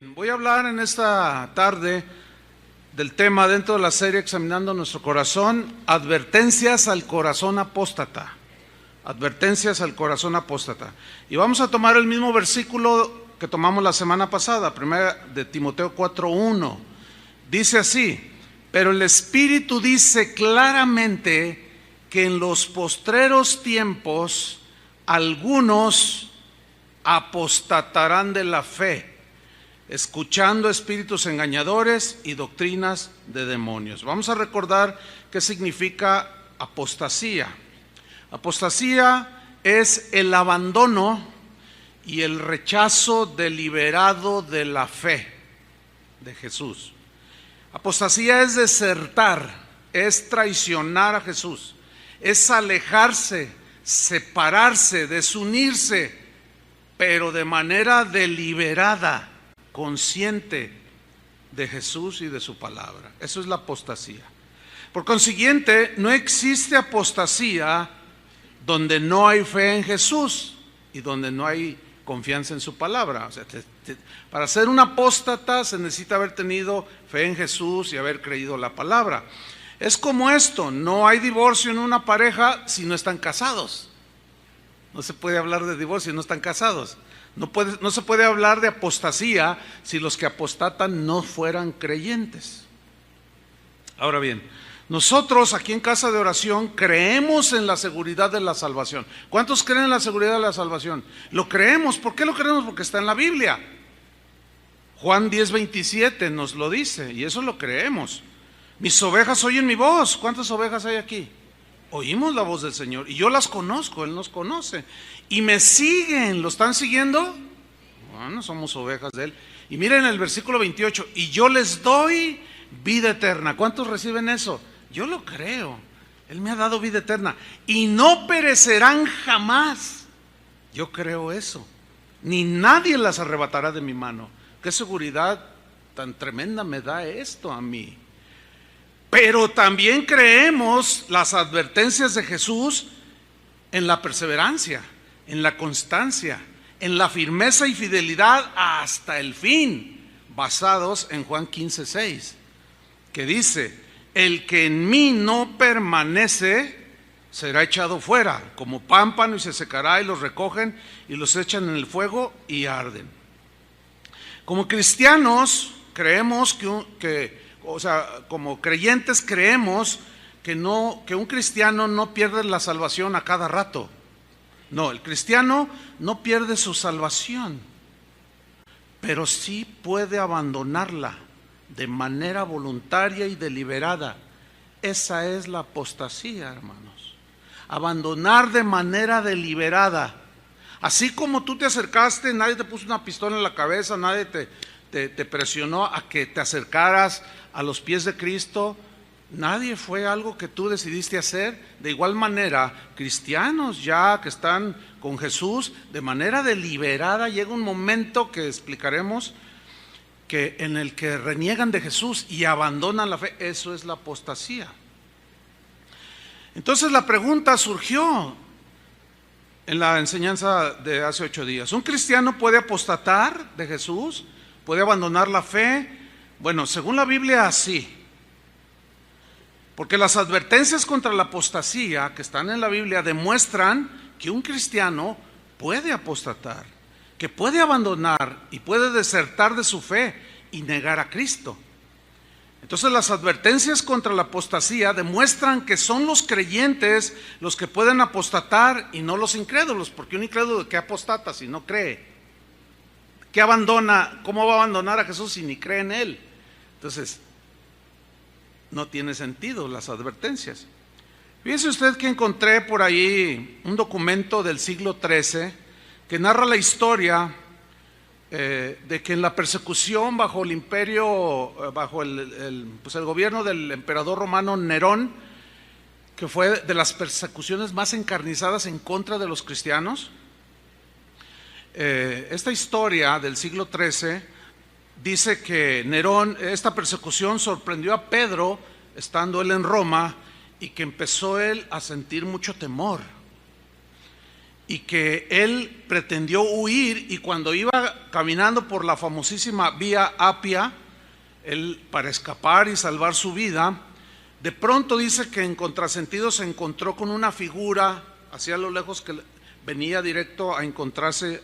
Bien, voy a hablar en esta tarde del tema dentro de la serie Examinando Nuestro Corazón, advertencias al corazón apóstata. Advertencias al corazón apóstata. Y vamos a tomar el mismo versículo que tomamos la semana pasada, primera de Timoteo 4:1. Dice así: pero el Espíritu dice claramente que en los postreros tiempos algunos apostatarán de la fe, escuchando espíritus engañadores y doctrinas de demonios. Vamos a recordar qué significa apostasía. Apostasía es el abandono y el rechazo deliberado de la fe de Jesús. Apostasía es desertar, es traicionar a Jesús, es alejarse, separarse, desunirse, pero de manera deliberada, consciente de Jesús y de su palabra. Eso es la apostasía. Por consiguiente, no existe apostasía donde no hay fe en Jesús y donde no hay confianza en su palabra. O sea, para ser un apóstata se necesita haber tenido fe en Jesús y haber creído la palabra. Es como esto: no hay divorcio en una pareja si no están casados. No se puede hablar de divorcio si no están casados. No se puede hablar de apostasía si los que apostatan no fueran creyentes. Ahora bien, nosotros aquí en Casa de Oración creemos en la seguridad de la salvación. ¿Cuántos creen en la seguridad de la salvación? Lo creemos. ¿Por qué lo creemos? Porque está en la Biblia. Juan 10:27 nos lo dice, y eso lo creemos. Mis ovejas oyen mi voz. ¿Cuántas ovejas hay aquí? Oímos la voz del Señor, y yo las conozco, Él nos conoce, y me siguen. ¿Lo están siguiendo? Bueno, somos ovejas de Él. Y miren el versículo 28, y yo les doy vida eterna. ¿Cuántos reciben eso? Yo lo creo. Él me ha dado vida eterna, y no perecerán jamás. Yo creo eso. Ni nadie las arrebatará de mi mano. Qué seguridad tan tremenda me da esto a mí. Pero también creemos las advertencias de Jesús en la perseverancia, en la constancia, en la firmeza y fidelidad hasta el fin, basados en Juan 15:6, que dice: el que en mí no permanece será echado fuera como pámpano y se secará, y los recogen y los echan en el fuego y arden. Como cristianos creemos como creyentes creemos que un cristiano no pierde la salvación a cada rato. No, el cristiano no pierde su salvación, pero sí puede abandonarla de manera voluntaria y deliberada. Esa es la apostasía, hermanos. Abandonar de manera deliberada. Así como tú te acercaste, nadie te puso una pistola en la cabeza, nadie te presionó a que te acercaras a los pies de Cristo. Nadie, fue algo que tú decidiste hacer. De igual manera, cristianos ya que están con Jesús, de manera deliberada, llega un momento que explicaremos en el que reniegan de Jesús y abandonan la fe. Eso es la apostasía. Entonces la pregunta surgió en la enseñanza de hace 8 días. ¿Un cristiano puede apostatar de Jesús? ¿Puede abandonar la fe? Bueno, según la Biblia, sí. Porque las advertencias contra la apostasía que están en la Biblia demuestran que un cristiano puede apostatar, que puede abandonar y puede desertar de su fe y negar a Cristo. Entonces las advertencias contra la apostasía demuestran que son los creyentes los que pueden apostatar y no los incrédulos, porque un incrédulo ¿qué apostata si no cree? ¿Qué abandona? ¿Cómo va a abandonar a Jesús si ni cree en Él? Entonces, no tiene sentido las advertencias. Fíjese usted que encontré por ahí un documento del siglo XIII que narra la historia de que en la persecución bajo el imperio, bajo el gobierno del emperador romano Nerón, que fue de las persecuciones más encarnizadas en contra de los cristianos. Esta historia del siglo XIII dice que Nerón, esta persecución sorprendió a Pedro estando él en Roma, y que empezó él a sentir mucho temor. y que él pretendió huir, y cuando iba caminando por la famosísima Vía Apia, él, para escapar y salvar su vida, de pronto dice que en contrasentido se encontró con una figura hacia lo lejos que venía directo a encontrarse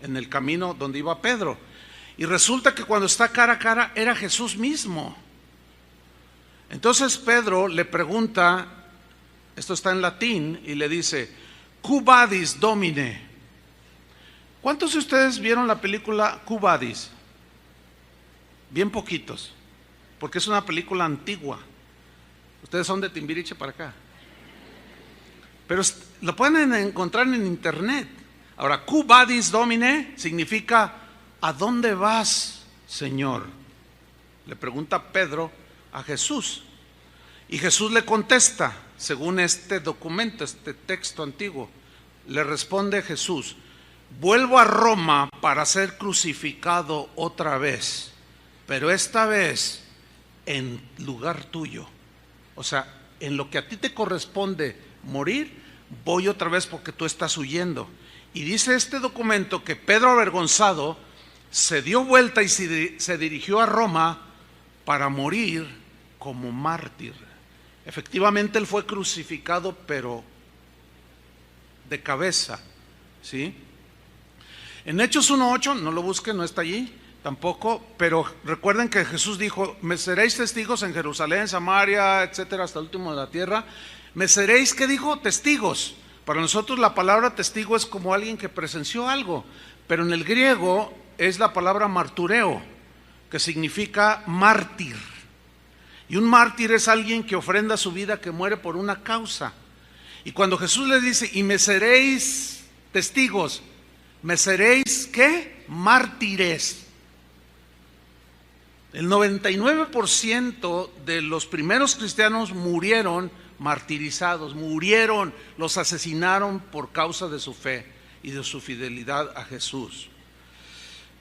en el camino donde iba Pedro. Y resulta que cuando está cara a cara era Jesús mismo. Entonces Pedro le pregunta, esto está en latín, y le dice: Quo vadis, Domine? ¿Cuántos de ustedes vieron la película Quo vadis? Bien poquitos, porque es una película antigua. Ustedes son de Timbiriche para acá, pero lo pueden encontrar en internet. Ahora, Quo vadis, Domine significa: ¿a dónde vas, Señor? Le pregunta Pedro a Jesús, y Jesús le contesta, según este documento, este texto antiguo, le responde Jesús: vuelvo a Roma para ser crucificado otra vez, pero esta vez en lugar tuyo. O sea, en lo que a ti te corresponde morir, voy otra vez porque tú estás huyendo. Y dice este documento que Pedro, avergonzado, se dio vuelta y se dirigió a Roma para morir como mártir. Efectivamente él fue crucificado, pero de cabeza, ¿sí? En Hechos 1:8, no lo busquen, no está allí tampoco, pero recuerden que Jesús dijo: me seréis testigos en Jerusalén, Samaria, etcétera, hasta el último de la tierra. Me seréis, ¿qué dijo? Testigos. Para nosotros la palabra testigo es como alguien que presenció algo, pero en el griego es la palabra martureo, que significa mártir. Y un mártir es alguien que ofrenda su vida, que muere por una causa. Y cuando Jesús les dice: y me seréis testigos, me seréis, ¿qué? Mártires. El 99% de los primeros cristianos murieron martirizados, murieron, los asesinaron por causa de su fe y de su fidelidad a Jesús.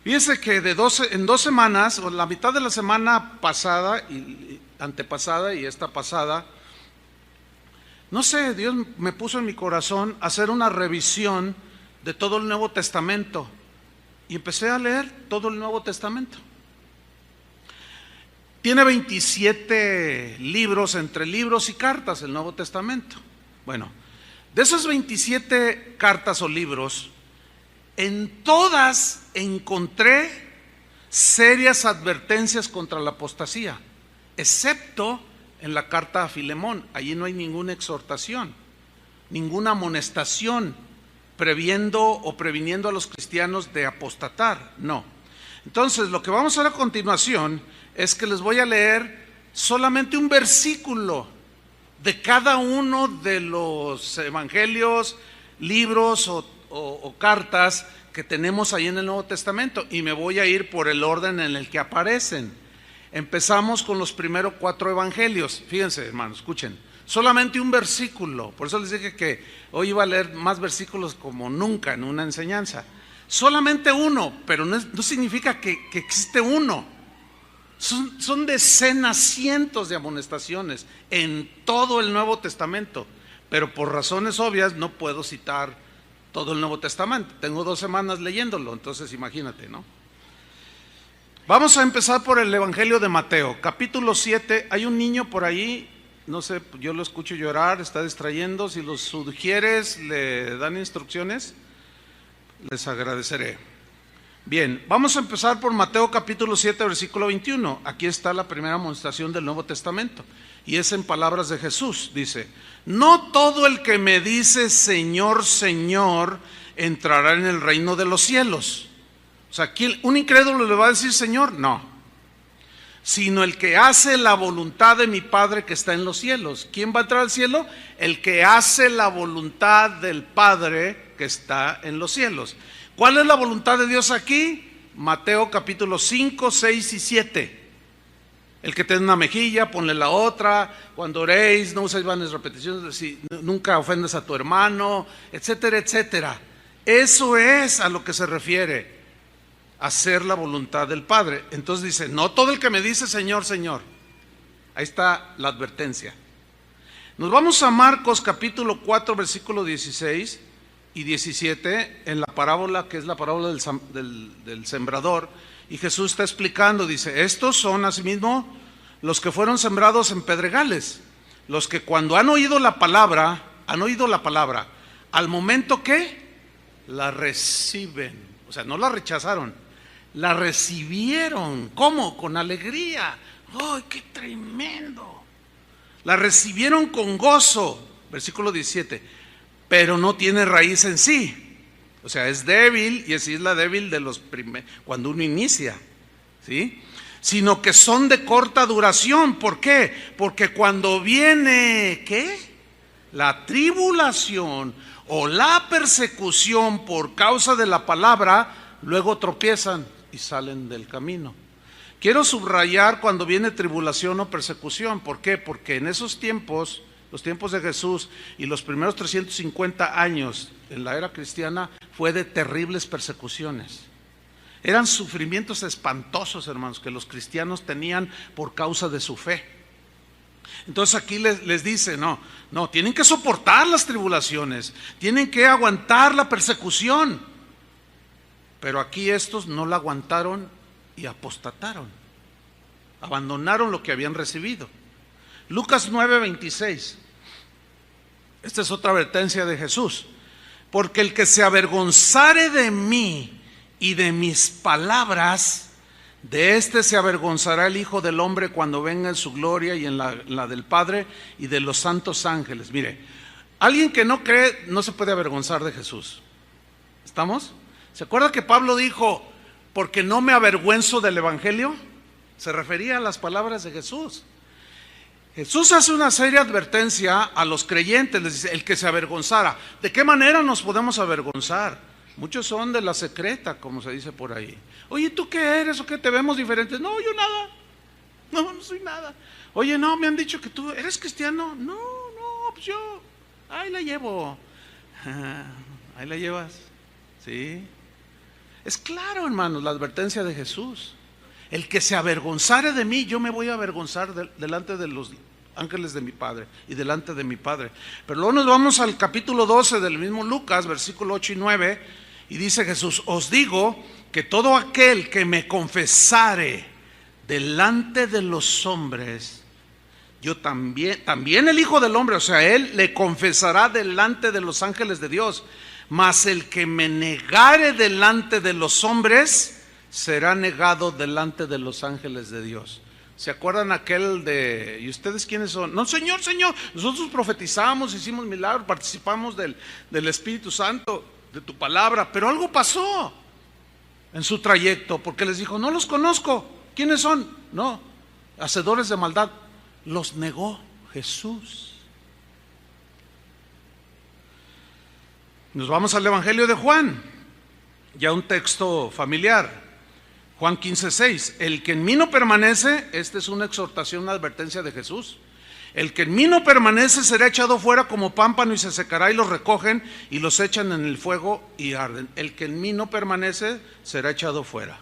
Fíjense que en 2 semanas, o la mitad de la semana pasada y antepasada y esta pasada, no sé, Dios me puso en mi corazón hacer una revisión de todo el Nuevo Testamento, y empecé a leer todo el Nuevo Testamento. Tiene 27 libros, entre libros y cartas, el Nuevo Testamento. Bueno, de esos 27 cartas o libros, en todas encontré serias advertencias contra la apostasía, excepto en la carta a Filemón. Allí no hay ninguna exhortación, ninguna amonestación previendo o previniendo a los cristianos de apostatar, no. Entonces, lo que vamos a hacer a continuación es que les voy a leer solamente un versículo de cada uno de los evangelios, libros o cartas que tenemos ahí en el Nuevo Testamento, y me voy a ir por el orden en el que aparecen. Empezamos con los primeros 4 evangelios. Fíjense, hermanos, escuchen, solamente un versículo. Por eso les dije que hoy iba a leer más versículos como nunca en una enseñanza. Solamente uno, pero no significa que existe uno. Son decenas, cientos de amonestaciones en todo el Nuevo Testamento, pero por razones obvias no puedo citar todo el Nuevo Testamento. Tengo 2 semanas leyéndolo, entonces imagínate, ¿no? Vamos a empezar por el Evangelio de Mateo, capítulo 7. Hay un niño por ahí, no sé, yo lo escucho llorar, está distrayendo. Si los sugieres, le dan instrucciones, les agradeceré. Bien, vamos a empezar por Mateo capítulo 7, versículo 21. Aquí está la primera amonestación del Nuevo Testamento, y es en palabras de Jesús. Dice: no todo el que me dice Señor, Señor, entrará en el reino de los cielos. O sea, ¿un incrédulo le va a decir Señor? No. Sino el que hace la voluntad de mi Padre que está en los cielos. ¿Quién va a entrar al cielo? El que hace la voluntad del Padre que está en los cielos. ¿Cuál es la voluntad de Dios aquí? Mateo capítulo 5, 6 y 7. El que tiene una mejilla, ponle la otra. Cuando oréis, no uséis vanas repeticiones, nunca ofendas a tu hermano, etcétera, etcétera. Eso es a lo que se refiere hacer la voluntad del Padre. Entonces dice: no todo el que me dice Señor, Señor. Ahí está la advertencia. Nos vamos a Marcos capítulo 4, versículo 16, y 17 en la parábola, que es la parábola del sembrador, y Jesús está explicando, dice, estos son asimismo los que fueron sembrados en pedregales, los que cuando han oído la palabra, al momento que la reciben, o sea, no la rechazaron, la recibieron. ¿Cómo? Con alegría. ¡Ay, qué tremendo! La recibieron con gozo, versículo 17, pero no tiene raíz en sí. O sea, es débil, y así es la débil de los primeros, cuando uno inicia, ¿sí? Sino que son de corta duración. ¿Por qué? Porque cuando viene, ¿qué? La tribulación o la persecución por causa de la palabra, luego tropiezan y salen del camino. Quiero subrayar cuando viene tribulación o persecución. ¿Por qué? Porque en esos tiempos, los tiempos de Jesús y los primeros 350 años en la era cristiana, fue de terribles persecuciones. Eran sufrimientos espantosos, hermanos, que los cristianos tenían por causa de su fe. Entonces aquí les dice, no, tienen que soportar las tribulaciones, tienen que aguantar la persecución. Pero aquí estos no la aguantaron y apostataron, abandonaron lo que habían recibido. Lucas 9:26, esta es otra advertencia de Jesús. Porque el que se avergonzare de mí y de mis palabras, de este se avergonzará el Hijo del Hombre cuando venga en su gloria y en la del Padre y de los santos ángeles. Mire, alguien que no cree no se puede avergonzar de Jesús. ¿Estamos? ¿Se acuerda que Pablo dijo, porque no me avergüenzo del Evangelio? Se refería a las palabras de Jesús. Jesús hace una seria advertencia a los creyentes, les dice, el que se avergonzara. ¿De qué manera nos podemos avergonzar? Muchos son de la secreta, como se dice por ahí. Oye, ¿tú qué eres o qué te vemos diferentes? No, yo nada. No soy nada. Oye, no, me han dicho que tú eres cristiano. No, pues yo, ahí la llevo. Ahí la llevas. Sí. Es claro, hermanos, la advertencia de Jesús. El que se avergonzare de mí, yo me voy a avergonzar delante de los ángeles de mi Padre y delante de mi Padre. Pero luego nos vamos al capítulo 12 del mismo Lucas, versículo 8 y 9, y dice Jesús, os digo que todo aquel que me confesare delante de los hombres, yo también el Hijo del Hombre, o sea, él le confesará delante de los ángeles de Dios. Mas el que me negare delante de los hombres, será negado delante de los ángeles de Dios. ¿Se acuerdan aquel de, ¿y ustedes quiénes son? No, Señor, nosotros profetizamos, hicimos milagros, participamos del Espíritu Santo, de tu palabra, pero algo pasó en su trayecto, porque les dijo, no los conozco. ¿Quiénes son? No, hacedores de maldad. Los negó Jesús. Nos vamos al Evangelio de Juan, ya un texto familiar. Juan 15:6, el que en mí no permanece, esta es una exhortación, una advertencia de Jesús. El que en mí no permanece será echado fuera como pámpano y se secará, y los recogen y los echan en el fuego y arden. El que en mí no permanece será echado fuera.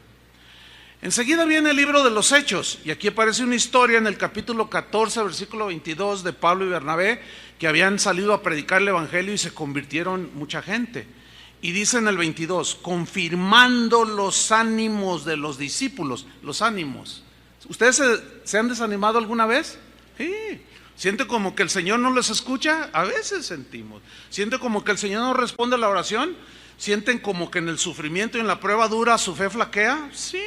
Enseguida viene el libro de los Hechos, y aquí aparece una historia en el capítulo 14, versículo 22 de Pablo y Bernabé, que habían salido a predicar el Evangelio y se convirtieron mucha gente. Y dice en el 22, confirmando los ánimos de los discípulos, los ánimos. ¿Ustedes se han desanimado alguna vez? Sí. ¿Siente como que el Señor no les escucha? A veces sentimos. ¿Siente como que el Señor no responde a la oración? ¿Sienten como que en el sufrimiento y en la prueba dura su fe flaquea? Sí.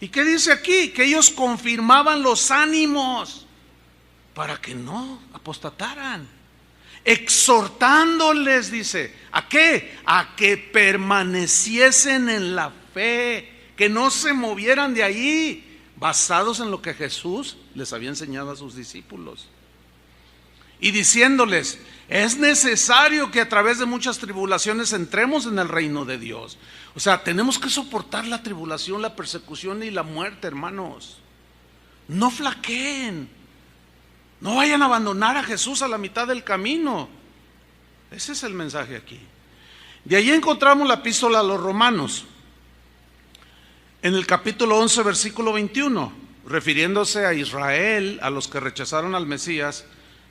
¿Y qué dice aquí? Que ellos confirmaban los ánimos para que no apostataran. Exhortándoles, dice, ¿a qué? A que permaneciesen en la fe, que no se movieran de allí, basados en lo que Jesús les había enseñado a sus discípulos. Y diciéndoles, es necesario que a través de muchas tribulaciones entremos en el reino de Dios. O sea, tenemos que soportar la tribulación, la persecución y la muerte, hermanos. No flaqueen. No vayan a abandonar a Jesús a la mitad del camino. Ese es el mensaje aquí. De ahí encontramos la epístola a los Romanos, en el capítulo 11, versículo 21, refiriéndose a Israel, a los que rechazaron al Mesías,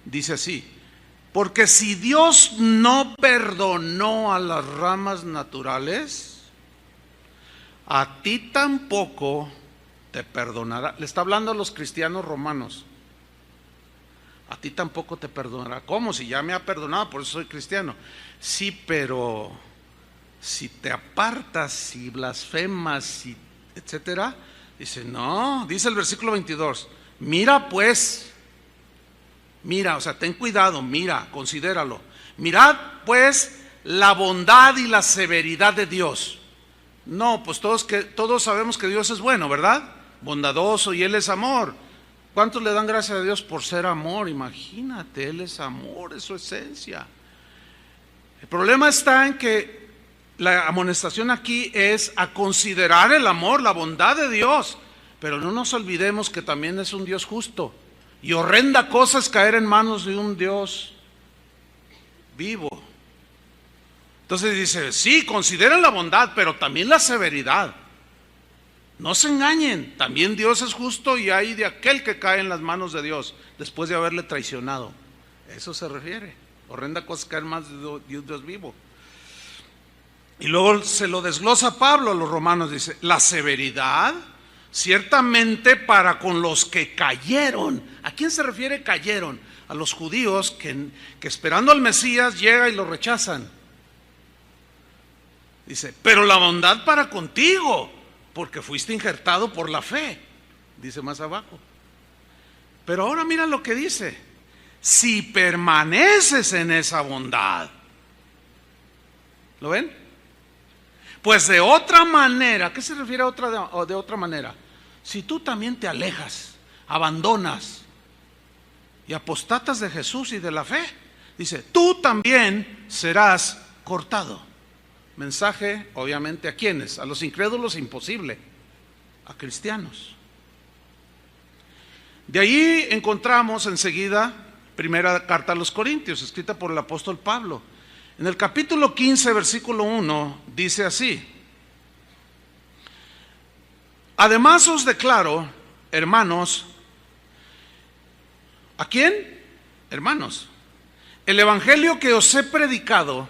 dice así: Porque si Dios no perdonó a las ramas naturales, a ti tampoco te perdonará. Le está hablando a los cristianos romanos. A ti tampoco te perdonará. ¿Cómo? Si ya me ha perdonado, por eso soy cristiano. Sí, pero si te apartas, si blasfemas, si etcétera, dice, no, dice el versículo 22, mira pues, mira, o sea, ten cuidado, mira, considéralo. Mirad pues la bondad y la severidad de Dios. No, pues todos sabemos que Dios es bueno, ¿verdad? Bondadoso, y Él es amor. ¿Cuántos le dan gracias a Dios por ser amor? Imagínate, Él es amor, es su esencia. El problema está en que la amonestación aquí es a considerar el amor, la bondad de Dios, pero no nos olvidemos que también es un Dios justo. Y horrenda cosa es caer en manos de un Dios vivo. Entonces dice, sí, consideren la bondad, pero también la severidad. No se engañen, también Dios es justo y hay de aquel que cae en las manos de Dios después de haberle traicionado. Eso se refiere. Horrenda cosa es caer en manos de un Dios vivo. Y luego se lo desglosa Pablo a los romanos, dice, la severidad ciertamente para con los que cayeron. ¿A quién se refiere cayeron? A los judíos que esperando al Mesías llega y lo rechazan. Dice, pero la bondad para contigo, porque fuiste injertado por la fe, dice más abajo. Pero ahora mira lo que dice, si permaneces en esa bondad. ¿Lo ven? Pues de otra manera, ¿a qué se refiere de otra manera? Si tú también te alejas, abandonas y apostatas de Jesús y de la fe, dice, tú también serás cortado. Mensaje, obviamente, ¿a quiénes? A los incrédulos, imposible. A cristianos. De ahí encontramos enseguida primera carta a los Corintios, escrita por el apóstol Pablo. En el capítulo 15, versículo 1, dice así: además os declaro, hermanos, ¿a quién? Hermanos, el evangelio que os he predicado,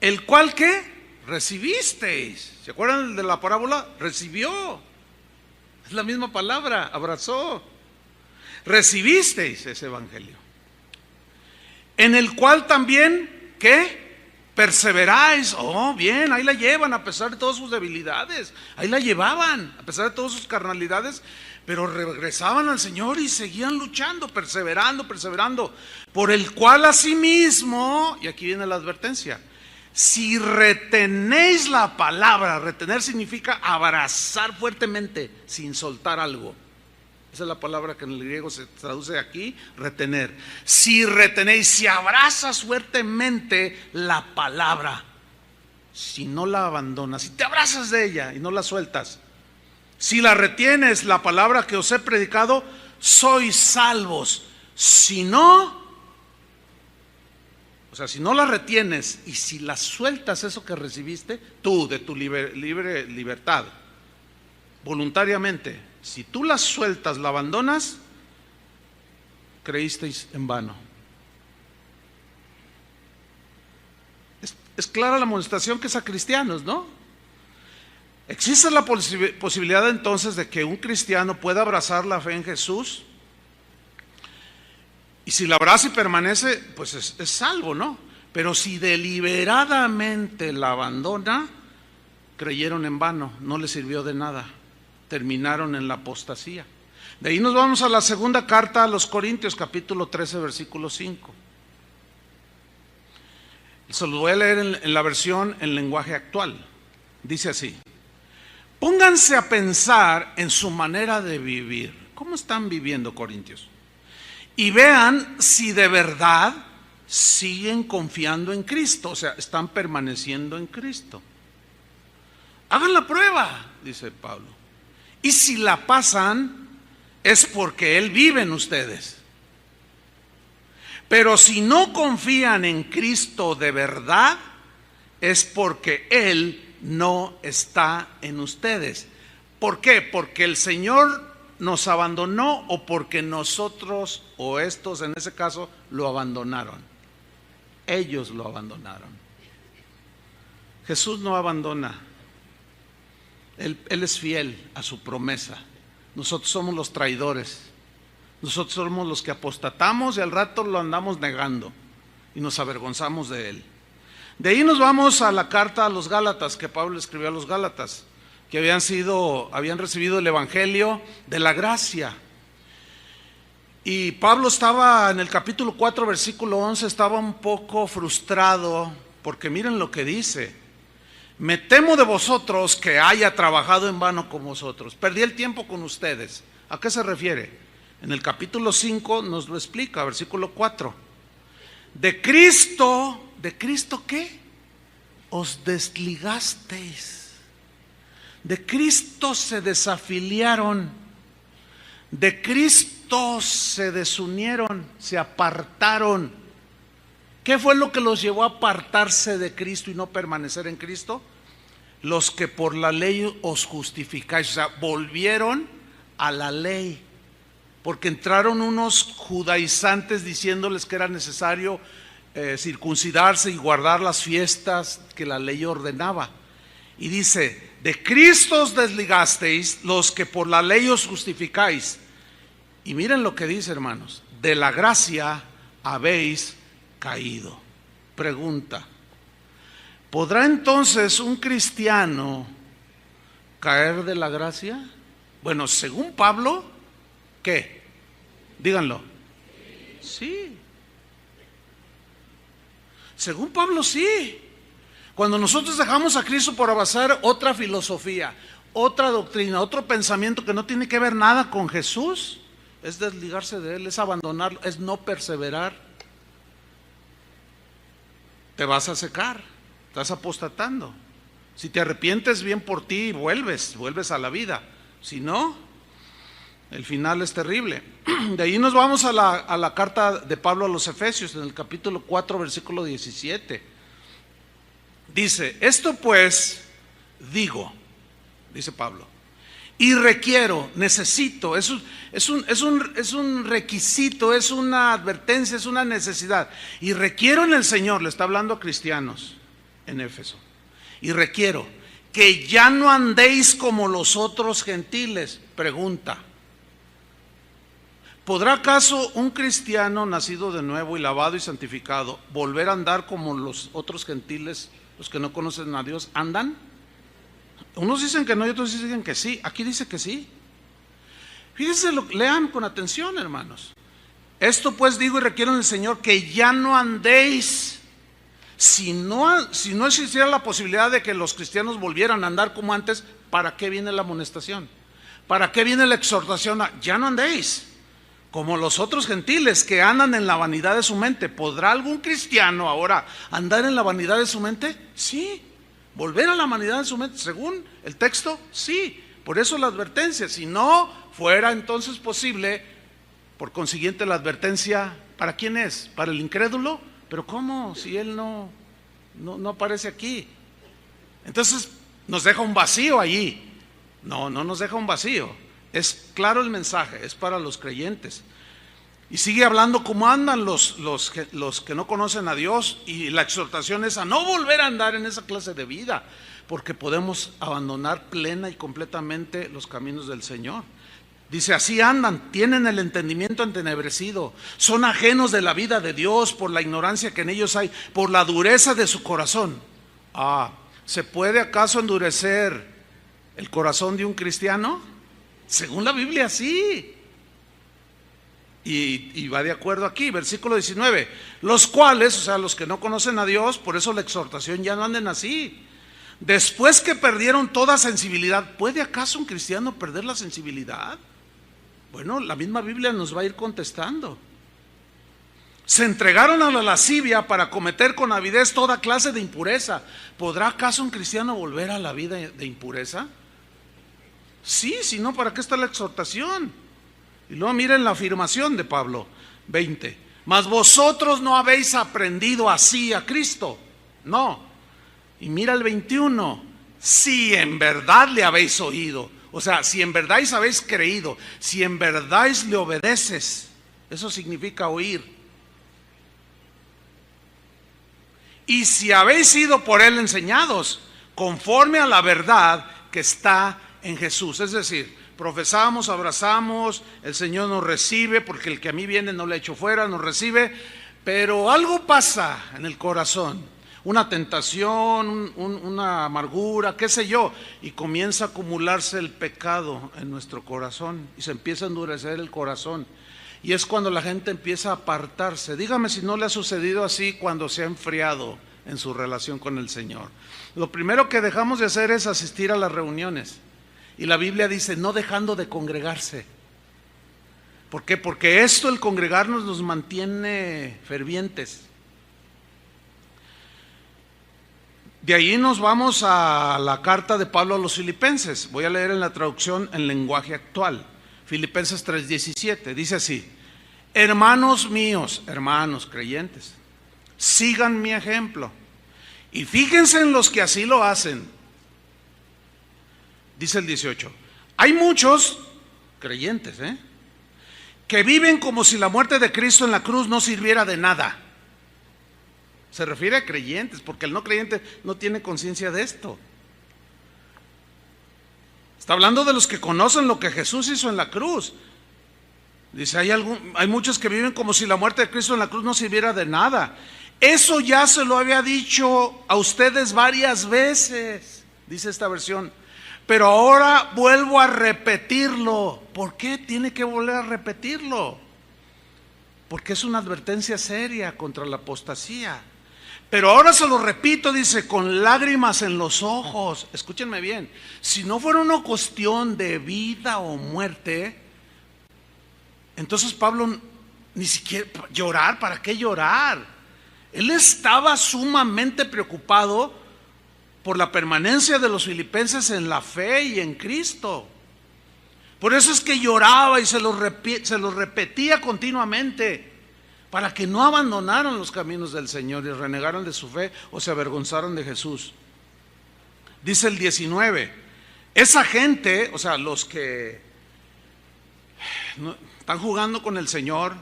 el cual ¿qué? Recibisteis. ¿Se acuerdan de la parábola? Recibió. Es la misma palabra, abrazó. Recibisteis ese evangelio, en el cual también ¿qué? Perseveráis. Oh, bien, ahí la llevan a pesar de todas sus debilidades. Ahí la llevaban a pesar de todas sus carnalidades, pero regresaban al Señor y seguían luchando, perseverando, por el cual asimismo, y aquí viene la advertencia, si retenéis la palabra, retener significa abrazar fuertemente sin soltar algo. Esa es la palabra que en el griego se traduce aquí, retener. Si retenéis, si abrazas fuertemente la palabra, si no la abandonas, si te abrazas de ella y no la sueltas, si la retienes, la palabra que os he predicado, sois salvos. Si no, o sea, si no la retienes y si la sueltas, eso que recibiste, tú de tu libre libertad, voluntariamente, si tú la sueltas, la abandonas, creísteis en vano. Es clara la amonestación que es a cristianos, ¿no? ¿Existe la posibilidad entonces de que un cristiano pueda abrazar la fe en Jesús? Y si la abraza y permanece, pues es salvo, ¿no? Pero si deliberadamente la abandona, creyeron en vano, no les sirvió de nada, terminaron en la apostasía. De ahí nos vamos a la segunda carta a los Corintios, capítulo 13, versículo 5. Se lo voy a leer en la versión en lenguaje actual. Dice así: pónganse a pensar en su manera de vivir. ¿Cómo están viviendo, Corintios? Y vean si de verdad siguen confiando en Cristo, o sea, están permaneciendo en Cristo. Hagan la prueba, dice Pablo. Y si la pasan, es porque Él vive en ustedes. Pero si no confían en Cristo de verdad, es porque Él no está en ustedes. ¿Por qué? Porque el Señor nos abandonó o porque nosotros o estos en ese caso lo abandonaron. Ellos lo abandonaron. Jesús no abandona. Él es fiel a su promesa. Nosotros somos los traidores. Nosotros somos los que apostatamos y al rato lo andamos negando y nos avergonzamos de él. De ahí nos vamos a la carta a los Gálatas que Pablo escribió a los Gálatas, que habían recibido el evangelio de la gracia. Y Pablo estaba en el capítulo 4 versículo 11, estaba un poco frustrado porque miren lo que dice: me temo de vosotros que haya trabajado en vano con vosotros, perdí el tiempo con ustedes. ¿A qué se refiere? En el capítulo 5 nos lo explica, versículo 4. ¿De Cristo qué? Os desligasteis. De Cristo se desafiliaron. De Cristo se desunieron, se apartaron. ¿Qué fue lo que los llevó a apartarse de Cristo y no permanecer en Cristo? Los que por la ley os justificáis, o sea, volvieron a la ley, porque entraron unos judaizantes diciéndoles que era necesario circuncidarse y guardar las fiestas que la ley ordenaba. Y dice: de Cristo os desligasteis, los que por la ley os justificáis. Y miren lo que dice, hermanos: de la gracia habéis caído. Pregunta: ¿podrá entonces un cristiano caer de la gracia? Bueno, según Pablo, ¿qué? Díganlo. Sí. Según Pablo, sí. Cuando nosotros dejamos a Cristo por abrazar otra filosofía, otra doctrina, otro pensamiento que no tiene que ver nada con Jesús, es desligarse de Él, es abandonarlo, es no perseverar. Te vas a secar, estás apostatando. Si te arrepientes, bien por ti, vuelves a la vida. Si no, el final es terrible. De ahí nos vamos a la carta de Pablo a los Efesios, en el capítulo 4, versículo 17. Dice: esto pues digo, dice Pablo, y requiero, necesito, es un requisito, es una advertencia, es una necesidad. Y requiero en el Señor, le está hablando a cristianos en Éfeso, y requiero que ya no andéis como los otros gentiles. Pregunta: ¿podrá acaso un cristiano nacido de nuevo y lavado y santificado volver a andar como los otros gentiles, los que no conocen a Dios, andan? Unos dicen que no y otros dicen que sí. Aquí dice que sí. Fíjense, lean con atención, hermanos. Esto pues digo y requiero en el Señor que ya no andéis. Si no existiera la posibilidad de que los cristianos volvieran a andar como antes, ¿para qué viene la amonestación? ¿Para qué viene la exhortación? Ya no andéis como los otros gentiles que andan en la vanidad de su mente. ¿Podrá algún cristiano ahora andar en la vanidad de su mente? Sí. ¿Volver a la vanidad de su mente? Según el texto, sí. Por eso la advertencia. Si no fuera entonces posible, por consiguiente la advertencia, ¿para quién es? ¿Para el incrédulo? Pero ¿cómo? Si él no aparece aquí. Entonces nos deja un vacío allí. No nos deja un vacío. Es claro el mensaje, es para los creyentes. Y sigue hablando cómo andan los que no conocen a Dios, y la exhortación es a no volver a andar en esa clase de vida, porque podemos abandonar plena y completamente los caminos del Señor. Dice: así andan, tienen el entendimiento entenebrecido, son ajenos de la vida de Dios por la ignorancia que en ellos hay, por la dureza de su corazón. ¿Se puede acaso endurecer el corazón de un cristiano? Según la Biblia, sí. Y va de acuerdo aquí, versículo 19. Los cuales, o sea, los que no conocen a Dios, por eso la exhortación, ya no anden así. Después que perdieron toda sensibilidad. ¿Puede acaso un cristiano perder la sensibilidad? Bueno, la misma Biblia nos va a ir contestando. Se entregaron a la lascivia para cometer con avidez toda clase de impureza. ¿Podrá acaso un cristiano volver a la vida de impureza? Sí, si no, ¿para qué está la exhortación? Y luego miren la afirmación de Pablo, 20. Mas vosotros no habéis aprendido así a Cristo. No. Y mira el 21. Si en verdad le habéis oído. O sea, si en verdad habéis creído, si en verdad le obedeces, eso significa oír. Y si habéis sido por él enseñados, conforme a la verdad que está en Jesús. Es decir, profesamos, abrazamos, el Señor nos recibe, porque el que a mí viene no le echo fuera, nos recibe, pero algo pasa en el corazón, una tentación, una amargura, qué sé yo, y comienza a acumularse el pecado en nuestro corazón, y se empieza a endurecer el corazón, y es cuando la gente empieza a apartarse. Dígame si no le ha sucedido así cuando se ha enfriado en su relación con el Señor. Lo primero que dejamos de hacer es asistir a las reuniones. Y la Biblia dice, no dejando de congregarse. ¿Por qué? Porque esto, el congregarnos, nos mantiene fervientes. De ahí nos vamos a la carta de Pablo a los Filipenses. Voy a leer en la traducción en lenguaje actual. Filipenses 3:17. Dice así: hermanos míos, hermanos creyentes, sigan mi ejemplo y fíjense en los que así lo hacen. Dice el 18: hay muchos creyentes, que viven como si la muerte de Cristo en la cruz no sirviera de nada. Se refiere a creyentes, porque el no creyente no tiene conciencia de esto. Está hablando de los que conocen lo que Jesús hizo en la cruz. Dice, hay muchos que viven como si la muerte de Cristo en la cruz no sirviera de nada. Eso ya se lo había dicho a ustedes varias veces, dice esta versión, pero ahora vuelvo a repetirlo. ¿Por qué tiene que volver a repetirlo? Porque es una advertencia seria contra la apostasía. Pero ahora se lo repito, dice, con lágrimas en los ojos. Escúchenme bien, si no fuera una cuestión de vida o muerte, entonces Pablo ni siquiera llorar, ¿para qué llorar? Él estaba sumamente preocupado por la permanencia de los filipenses en la fe y en Cristo. Por eso es que lloraba y se lo repetía continuamente, para que no abandonaran los caminos del Señor y renegaran de su fe o se avergonzaran de Jesús. Dice el 19, esa gente, o sea, los que están jugando con el Señor,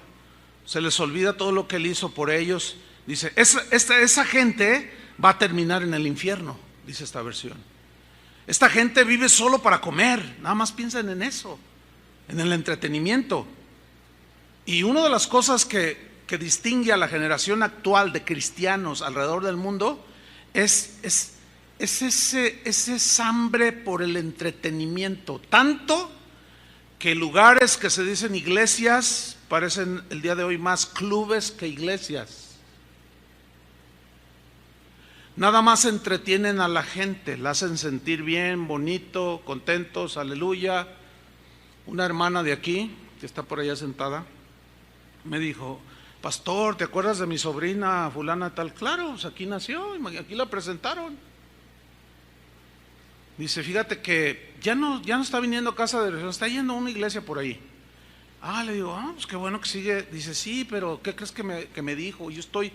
se les olvida todo lo que Él hizo por ellos. Dice, esa gente va a terminar en el infierno, dice esta versión. Esta gente vive solo para comer, nada más piensan en eso, en el entretenimiento. Y una de las cosas que distingue a la generación actual de cristianos alrededor del mundo es ese hambre por el entretenimiento, tanto que lugares que se dicen iglesias parecen el día de hoy más clubes que iglesias. Nada más entretienen a la gente, la hacen sentir bien, bonito, contentos, aleluya. Una hermana de aquí, que está por allá sentada, me dijo, pastor, ¿te acuerdas de mi sobrina fulana tal? Claro, pues aquí nació, aquí la presentaron. Dice, fíjate que ya no está viniendo a casa de oración, está yendo a una iglesia por ahí. Le digo, pues qué bueno que sigue. Dice, sí, pero ¿qué crees que me dijo? Yo estoy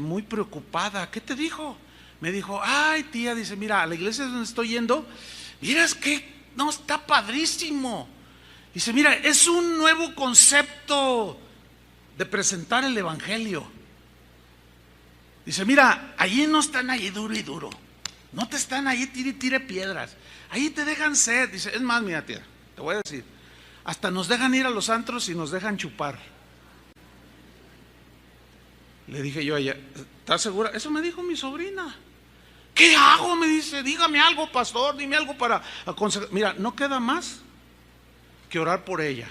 muy preocupada. ¿Qué te dijo? Me dijo, ay tía, dice, mira, a la iglesia donde estoy yendo, miras que no, está padrísimo. Dice, mira, es un nuevo concepto de presentar el evangelio. Dice, mira, allí no están ahí duro y duro, no te están ahí tire piedras, ahí te dejan ser. Dice, es más, mira tía, te voy a decir, hasta nos dejan ir a los antros y nos dejan chupar. Le dije yo a ella, ¿estás segura? Eso me dijo mi sobrina. ¿Qué hago? Me dice, dígame algo, pastor, dime algo para aconsejar. Mira, no queda más que orar por ella.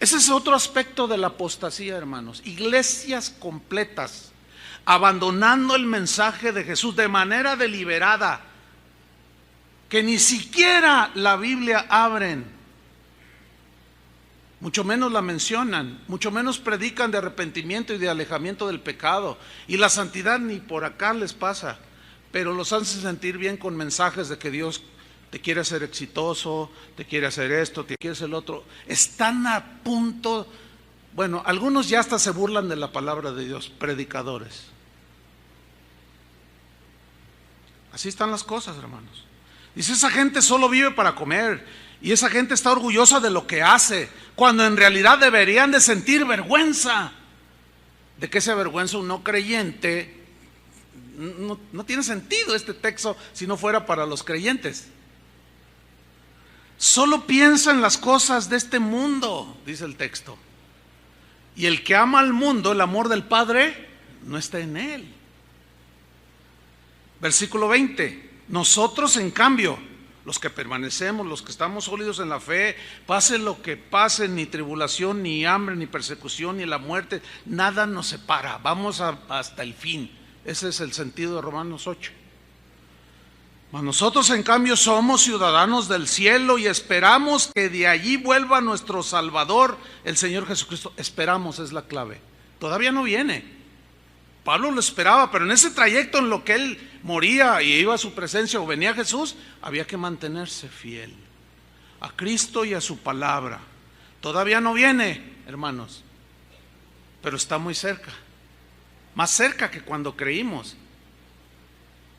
Ese es otro aspecto de la apostasía, hermanos. Iglesias completas abandonando el mensaje de Jesús de manera deliberada, que ni siquiera la Biblia abren, mucho menos la mencionan, mucho menos predican de arrepentimiento y de alejamiento del pecado, y la santidad ni por acá les pasa, pero los hacen sentir bien con mensajes de que Dios te quiere hacer exitoso, te quiere hacer esto, te quiere hacer el otro. Están a punto, bueno, algunos ya hasta se burlan de la palabra de Dios, predicadores. Así están las cosas, hermanos. Dice, esa gente solo vive para comer y esa gente está orgullosa de lo que hace, cuando en realidad deberían de sentir vergüenza. ¿De qué se avergüenza un no creyente? No tiene sentido este texto si no fuera para los creyentes. Solo piensa en las cosas de este mundo, dice el texto. Y el que ama al mundo, el amor del Padre no está en él. Versículo 20. Nosotros, en cambio, los que permanecemos, los que estamos sólidos en la fe, pase lo que pase, ni tribulación, ni hambre, ni persecución, ni la muerte, nada nos separa. Vamos hasta el fin. Ese es el sentido de Romanos 8. Mas nosotros, en cambio, somos ciudadanos del cielo y esperamos que de allí vuelva nuestro Salvador, el Señor Jesucristo. Esperamos es la clave. Todavía no viene. Pablo lo esperaba, pero en ese trayecto en lo que él moría y iba a su presencia o venía Jesús, había que mantenerse fiel a Cristo y a su palabra. Todavía no viene, hermanos, pero está muy cerca, más cerca que cuando creímos.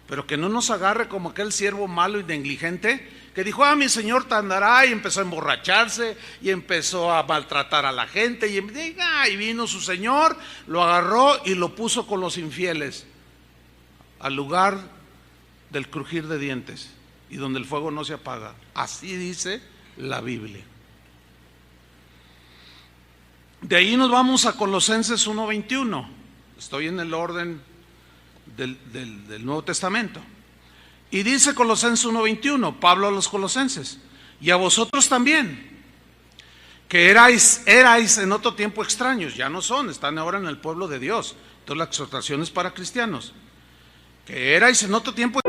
Pero que no nos agarre como aquel siervo malo y negligente que dijo, mi Señor tardará, y empezó a emborracharse y empezó a maltratar a la gente y vino su Señor, lo agarró y lo puso con los infieles al lugar del crujir de dientes y donde el fuego no se apaga. Así dice la Biblia. De ahí nos vamos a Colosenses 1:21. Estoy en el orden del Nuevo Testamento. Y dice Colosenses 1:21, Pablo a los colosenses, y a vosotros también, que erais en otro tiempo extraños, ya no son, están ahora en el pueblo de Dios. Entonces la exhortación es para cristianos, que erais en otro tiempo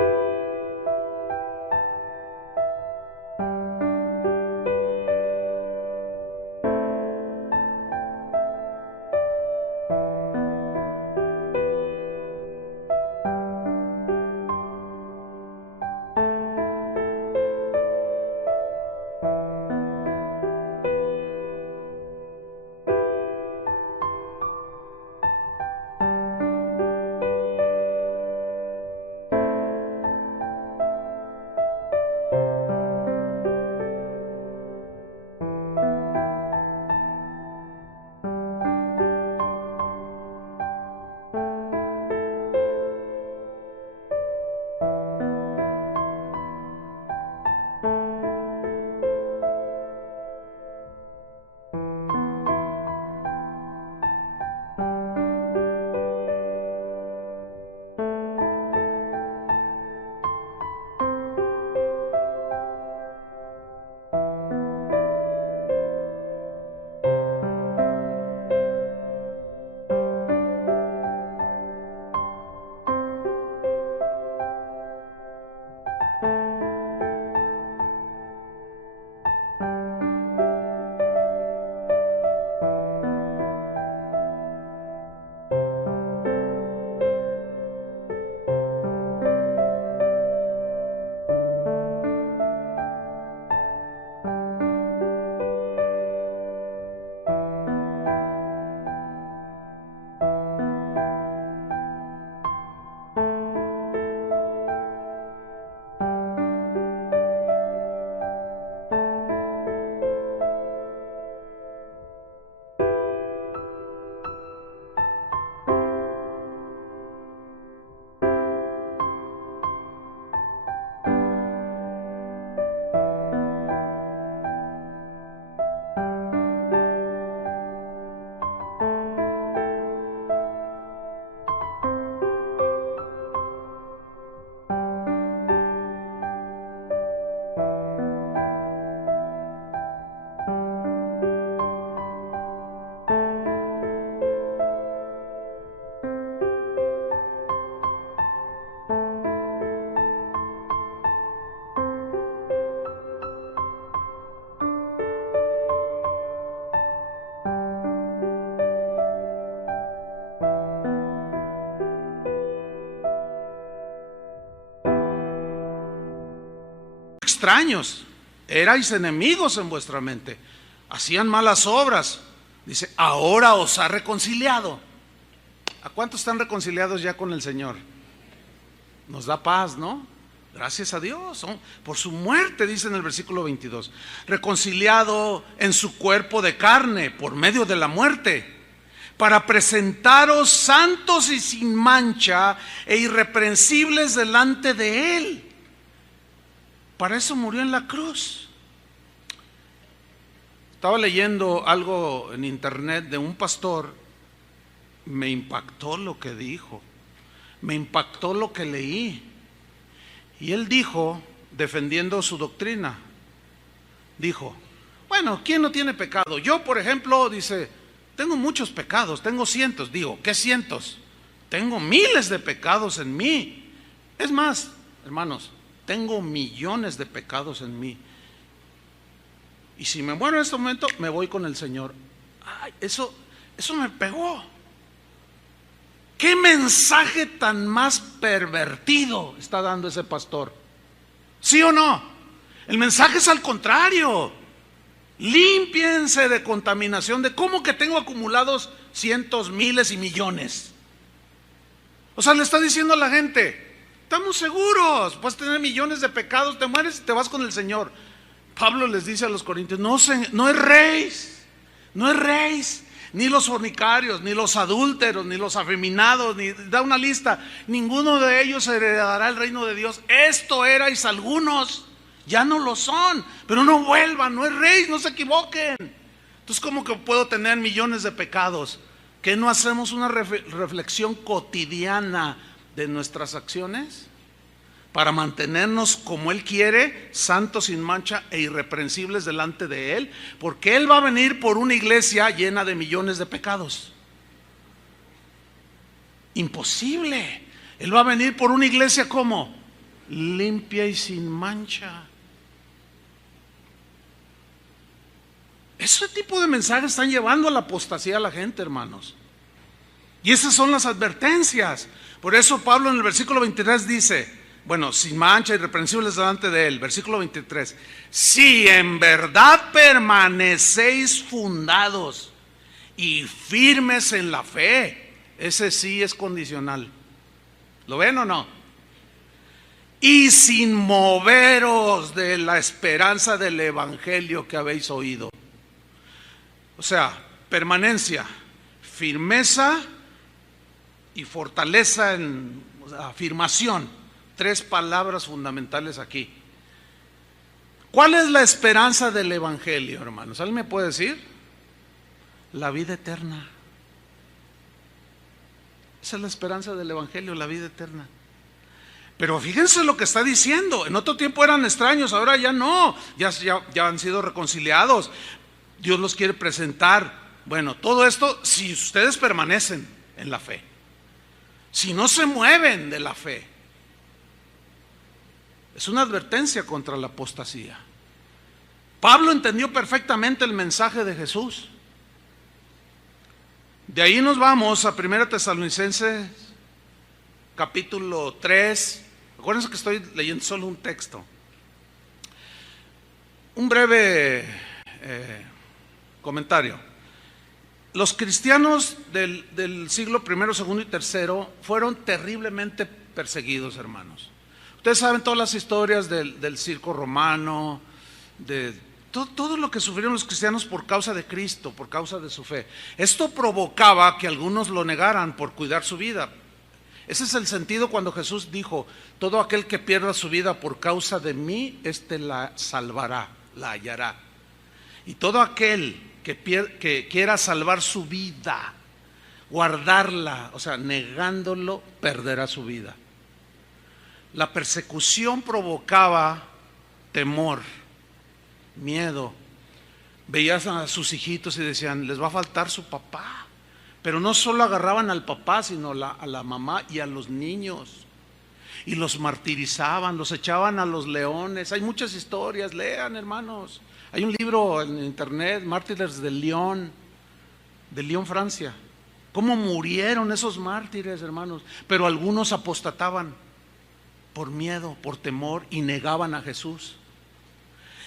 extraños, erais enemigos en vuestra mente, hacían malas obras. Dice, ahora os ha reconciliado. ¿A cuántos están reconciliados ya con el Señor? Nos da paz, ¿no? Gracias a Dios, ¿no? Por su muerte, dice en el versículo 22, reconciliado en su cuerpo de carne por medio de la muerte, para presentaros santos y sin mancha e irreprensibles delante de Él. Para eso murió en la cruz. Estaba leyendo algo en internet de un pastor, me impactó lo que dijo, me impactó lo que leí. Y él dijo, defendiendo su doctrina, dijo, bueno, ¿quién no tiene pecado? Yo, por ejemplo, dice, tengo muchos pecados, tengo cientos. Digo, ¿qué cientos? Tengo miles de pecados en mí. Es más, hermanos, tengo millones de pecados en mí. Y si me muero en este momento, me voy con el Señor. Ay, eso me pegó. ¿Qué mensaje tan más pervertido está dando ese pastor? ¿Sí o no? El mensaje es al contrario. Límpiense de contaminación. ¿De cómo que tengo acumulados cientos, miles y millones? O sea, le está diciendo a la gente, estamos seguros, puedes tener millones de pecados, te mueres y te vas con el Señor. Pablo les dice a los corintios, no erréis, no erréis. Ni los fornicarios, ni los adúlteros, ni los afeminados, ni da una lista, ninguno de ellos heredará el reino de Dios. Esto erais algunos, ya no lo son, pero no vuelvan, no erréis, no se equivoquen. Entonces, ¿cómo que puedo tener millones de pecados? ¿Que no hacemos una reflexión cotidiana de nuestras acciones? Para mantenernos como Él quiere, santos sin mancha e irreprensibles delante de Él, porque Él va a venir por una iglesia llena de millones de pecados. Imposible. Él va a venir por una iglesia como limpia y sin mancha. Ese tipo de mensajes están llevando a la apostasía a la gente, hermanos. Y esas son las advertencias. Por eso Pablo en el versículo 23 dice, bueno, sin mancha, irreprensibles delante de Él. Versículo 23. Si en verdad permanecéis fundados y firmes en la fe. Ese sí es condicional. ¿Lo ven o no? Y sin moveros de la esperanza del evangelio que habéis oído. O sea, permanencia, firmeza y fortaleza en afirmación. Tres palabras fundamentales aquí. ¿Cuál es la esperanza del evangelio, hermanos? ¿Alguien me puede decir? La vida eterna. Esa es la esperanza del evangelio, la vida eterna. Pero fíjense lo que está diciendo. En otro tiempo eran extraños, ahora ya no. Ya han sido reconciliados. Dios los quiere presentar. Bueno, todo esto si ustedes permanecen en la fe. Si no se mueven de la fe. Es una advertencia contra la apostasía. Pablo entendió perfectamente el mensaje de Jesús. De ahí nos vamos a 1 Tesalonicenses capítulo 3. Acuérdense que estoy leyendo solo un texto. Un breve comentario. Los cristianos del siglo I, segundo y tercero fueron terriblemente perseguidos, hermanos. Ustedes saben todas las historias del circo romano, de todo lo que sufrieron los cristianos por causa de Cristo, por causa de su fe. Esto provocaba que algunos lo negaran por cuidar su vida. Ese es el sentido cuando Jesús dijo, todo aquel que pierda su vida por causa de mí, éste la salvará, la hallará. Y todo aquel que quiera salvar su vida, guardarla, o sea, negándolo, perderá su vida. La persecución provocaba temor, miedo. Veías a sus hijitos y decían, les va a faltar su papá. Pero no solo agarraban al papá, sino a la mamá y a los niños. Y los martirizaban, los echaban a los leones. Hay muchas historias, lean, hermanos. Hay un libro en internet, Mártires de Lyon, Francia. Cómo murieron esos mártires, hermanos. Pero algunos apostataban por miedo, por temor, y negaban a Jesús.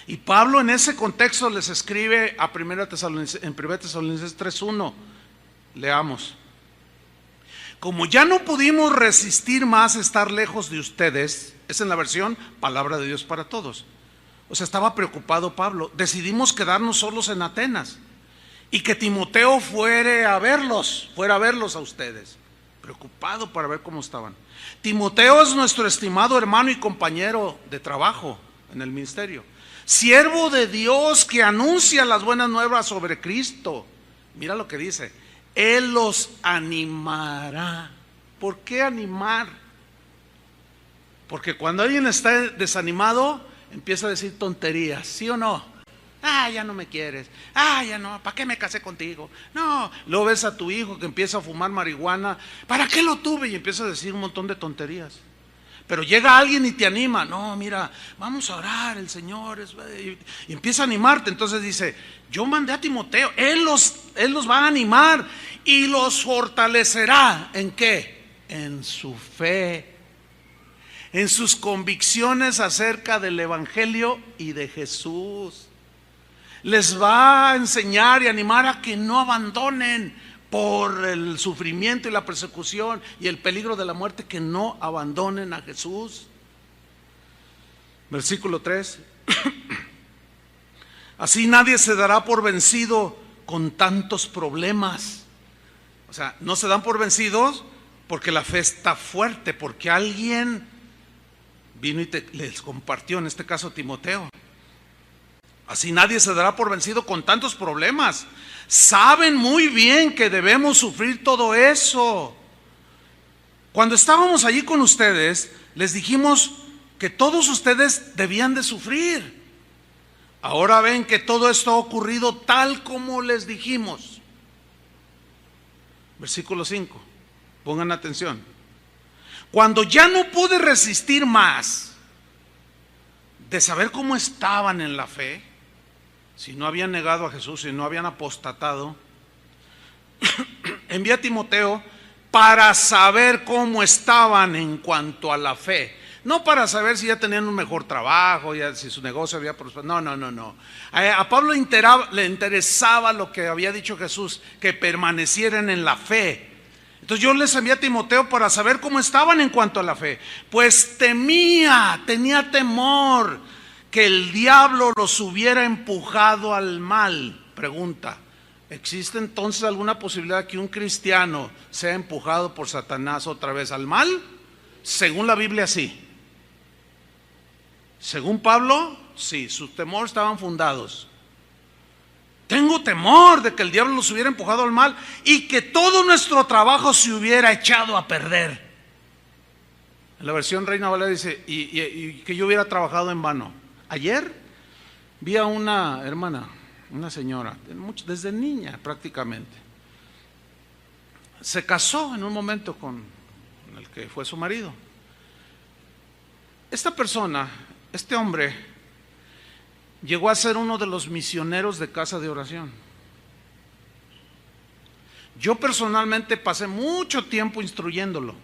Y Pablo en ese contexto les escribe a en 1 Tesalonicenses 3:1. Leamos. como ya no pudimos resistir más estar lejos de ustedes, es en la versión Palabra de Dios para Todos. O sea, estaba preocupado Pablo. Decidimos quedarnos solos en Atenas y que Timoteo fuera a verlos a ustedes. Preocupado para ver cómo estaban. Timoteo es nuestro estimado hermano y compañero de trabajo en el ministerio. Siervo de Dios que anuncia las buenas nuevas sobre Cristo. Mira lo que dice. Él los animará. ¿Por qué animar? Porque cuando alguien está desanimado, empieza a decir tonterías, ¿sí o no? Ya no me quieres. Ya no, ¿para qué me casé contigo? No, luego ves a tu hijo que empieza a fumar marihuana. ¿Para qué lo tuve? Y empieza a decir un montón de tonterías. Pero llega alguien y te anima. No, mira, vamos a orar, el Señor y empieza a animarte. Entonces dice, yo mandé a Timoteo, Él los va a animar y los fortalecerá. ¿En qué? En su fe, en sus convicciones acerca del Evangelio y de Jesús. Les va a enseñar y animar a que no abandonen por el sufrimiento y la persecución y el peligro de la muerte, que no abandonen a Jesús. Versículo 3. Así nadie se dará por vencido con tantos problemas. O sea, no se dan por vencidos porque la fe está fuerte, porque alguien vino y les compartió, en este caso Timoteo. Así nadie se dará por vencido con tantos problemas. Saben muy bien que debemos sufrir todo eso. Cuando estábamos allí con ustedes, les dijimos que todos ustedes debían de sufrir. Ahora ven que todo esto ha ocurrido tal como les dijimos. Versículo 5. Pongan atención. Cuando ya no pude resistir más de saber cómo estaban en la fe, si no habían negado a Jesús, si no habían apostatado, envié a Timoteo para saber cómo estaban en cuanto a la fe. No para saber si ya tenían un mejor trabajo, ya si su negocio había prosperado. No. A Pablo le interesaba lo que había dicho Jesús, que permanecieran en la fe. Entonces yo les envié a Timoteo para saber cómo estaban en cuanto a la fe. Pues tenía temor que el diablo los hubiera empujado al mal. Pregunta, ¿existe entonces alguna posibilidad que un cristiano sea empujado por Satanás otra vez al mal? Según la Biblia, sí. Según Pablo, sí, sus temores estaban fundados. Tengo temor de que el diablo los hubiera empujado al mal y que todo nuestro trabajo se hubiera echado a perder. En la versión Reina Valera dice, y que yo hubiera trabajado en vano. Ayer vi a una hermana, una señora, desde niña prácticamente. Se casó en un momento con el que fue su marido. Esta persona, este hombre, llegó a ser uno de los misioneros de casa de oración. Yo personalmente pasé mucho tiempo instruyéndolo.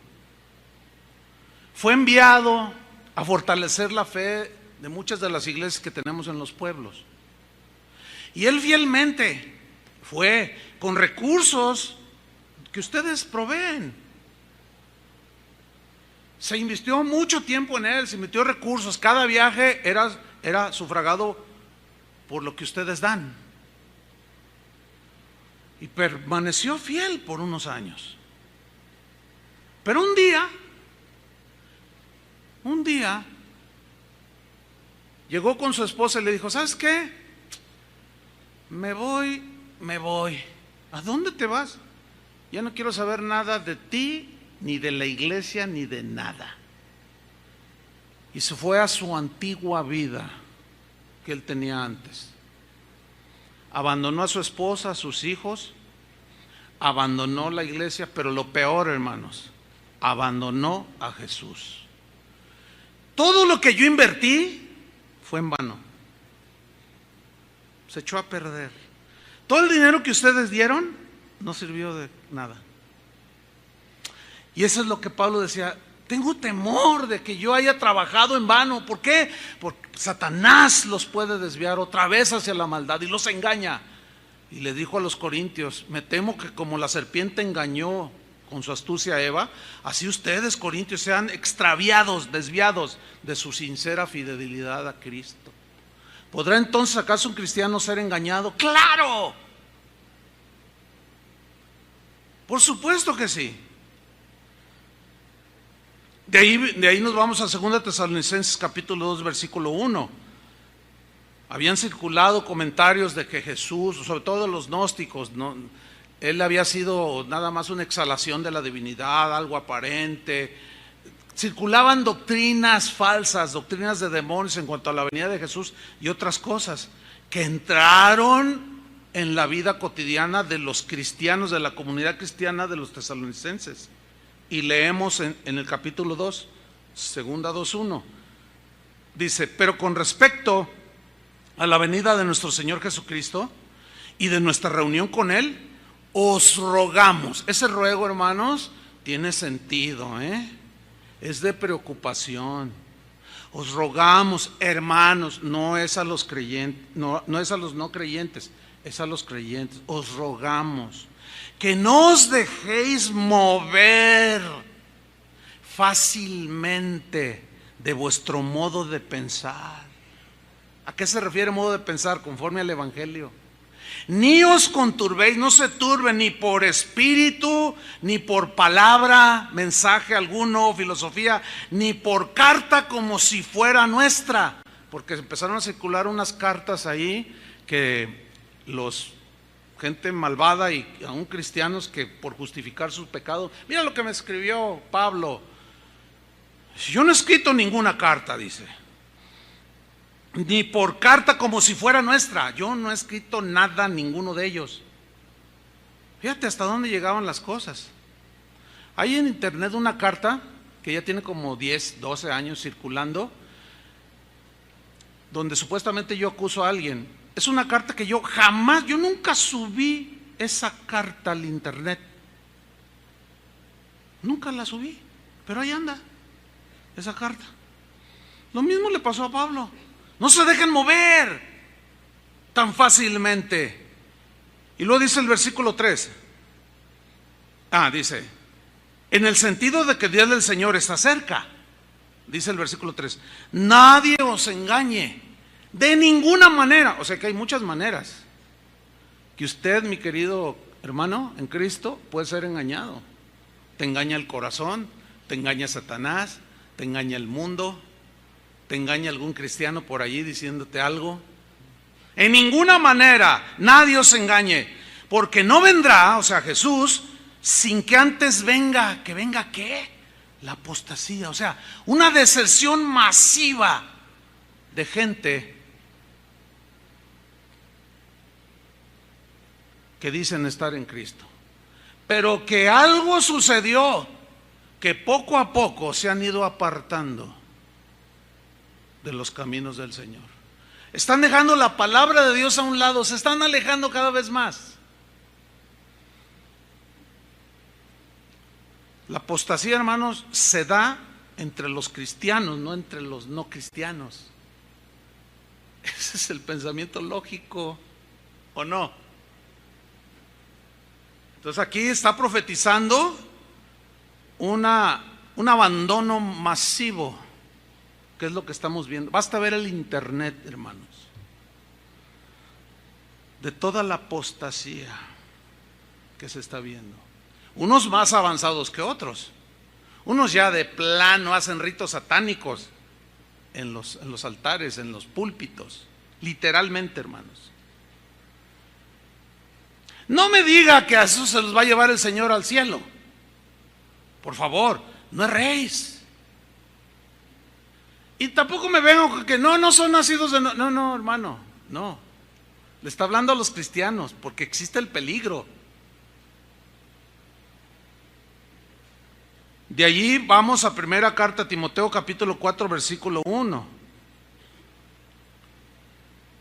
Fue enviado a fortalecer la fe de muchas de las iglesias que tenemos en los pueblos. Y él fielmente fue con recursos que ustedes proveen. Se invirtió mucho tiempo en él, se invirtió recursos. Cada viaje era sufragado por lo que ustedes dan. Y permaneció fiel por unos años. Pero un día llegó con su esposa y le dijo, ¿sabes qué? Me voy. ¿A dónde te vas? Ya no quiero saber nada de ti, ni de la iglesia, ni de nada. Y se fue a su antigua vida que él tenía antes. Abandonó a su esposa, a sus hijos, abandonó la iglesia, pero lo peor, hermanos, abandonó a Jesús. Todo lo que yo invertí fue en vano. Se echó a perder. Todo el dinero que ustedes dieron no sirvió de nada. Y eso es lo que Pablo decía. Tengo temor de que yo haya trabajado en vano. ¿Por qué? Porque Satanás los puede desviar otra vez hacia la maldad y los engaña. Y le dijo a los corintios, me temo que como la serpiente engañó con su astucia Eva, así ustedes, corintios, sean extraviados, desviados de su sincera fidelidad a Cristo. ¿Podrá entonces acaso un cristiano ser engañado? ¡Claro! Por supuesto que sí. De ahí nos vamos a 2 Tesalonicenses capítulo 2 versículo 1. Habían circulado comentarios de que Jesús, sobre todo los gnósticos, él había sido nada más una exhalación de la divinidad, algo aparente. Circulaban doctrinas falsas, doctrinas de demonios en cuanto a la venida de Jesús y otras cosas que entraron en la vida cotidiana de los cristianos, de la comunidad cristiana de los tesalonicenses. Y leemos en el capítulo 2, segunda 2:1, dice: pero con respecto a la venida de nuestro Señor Jesucristo y de nuestra reunión con Él, os rogamos. Ese ruego, hermanos, tiene sentido, es de preocupación. Os rogamos, hermanos, no es a los creyentes, no es a los no creyentes, es a los creyentes. Os rogamos que no os dejéis mover fácilmente de vuestro modo de pensar. ¿A qué se refiere modo de pensar? Conforme al Evangelio. Ni os conturbéis, no se turben ni por espíritu, ni por palabra, mensaje alguno, filosofía, ni por carta como si fuera nuestra. Porque empezaron a circular unas cartas ahí que gente malvada y aún cristianos que por justificar sus pecados, mira lo que me escribió Pablo. Yo no he escrito ninguna carta, dice. Ni por carta como si fuera nuestra. Yo no he escrito nada, ninguno de ellos. Fíjate hasta dónde llegaban las cosas. Hay en internet una carta que ya tiene como 10, 12 años circulando, donde supuestamente yo acuso a alguien. Es una carta que yo nunca subí esa carta al internet. Nunca la subí, pero ahí anda esa carta. Lo mismo le pasó a Pablo. No se dejen mover tan fácilmente. Y luego dice el versículo 3. Dice, en el sentido de que el día del Señor está cerca. Dice el versículo 3. Nadie os engañe de ninguna manera. O sea que hay muchas maneras que usted, mi querido hermano en Cristo, puede ser engañado. Te engaña el corazón, te engaña Satanás, te engaña el mundo, te engaña algún cristiano por allí diciéndote algo. En ninguna manera, nadie os engañe, porque no vendrá, o sea, Jesús, sin que antes venga, ¿que venga qué? La apostasía, o sea, una deserción masiva de gente que dicen estar en Cristo, pero que algo sucedió, que poco a poco se han ido apartando de los caminos del Señor. Están dejando la palabra de Dios a un lado, se están alejando cada vez más. La apostasía, hermanos, se da entre los cristianos, no entre los no cristianos. Ese es el pensamiento lógico, ¿o no? Entonces aquí está profetizando un abandono masivo, que es lo que estamos viendo. Basta ver el internet, hermanos, de toda la apostasía que se está viendo. Unos más avanzados que otros. Unos ya de plano hacen ritos satánicos en los altares, en los púlpitos, literalmente, hermanos. No me diga que a eso se los va a llevar el Señor al cielo. Por favor, no erréis. Y tampoco me vengo con que no son nacidos de... No, hermano, no. Le está hablando a los cristianos, porque existe el peligro. De allí vamos a primera carta a Timoteo capítulo 4 versículo 1,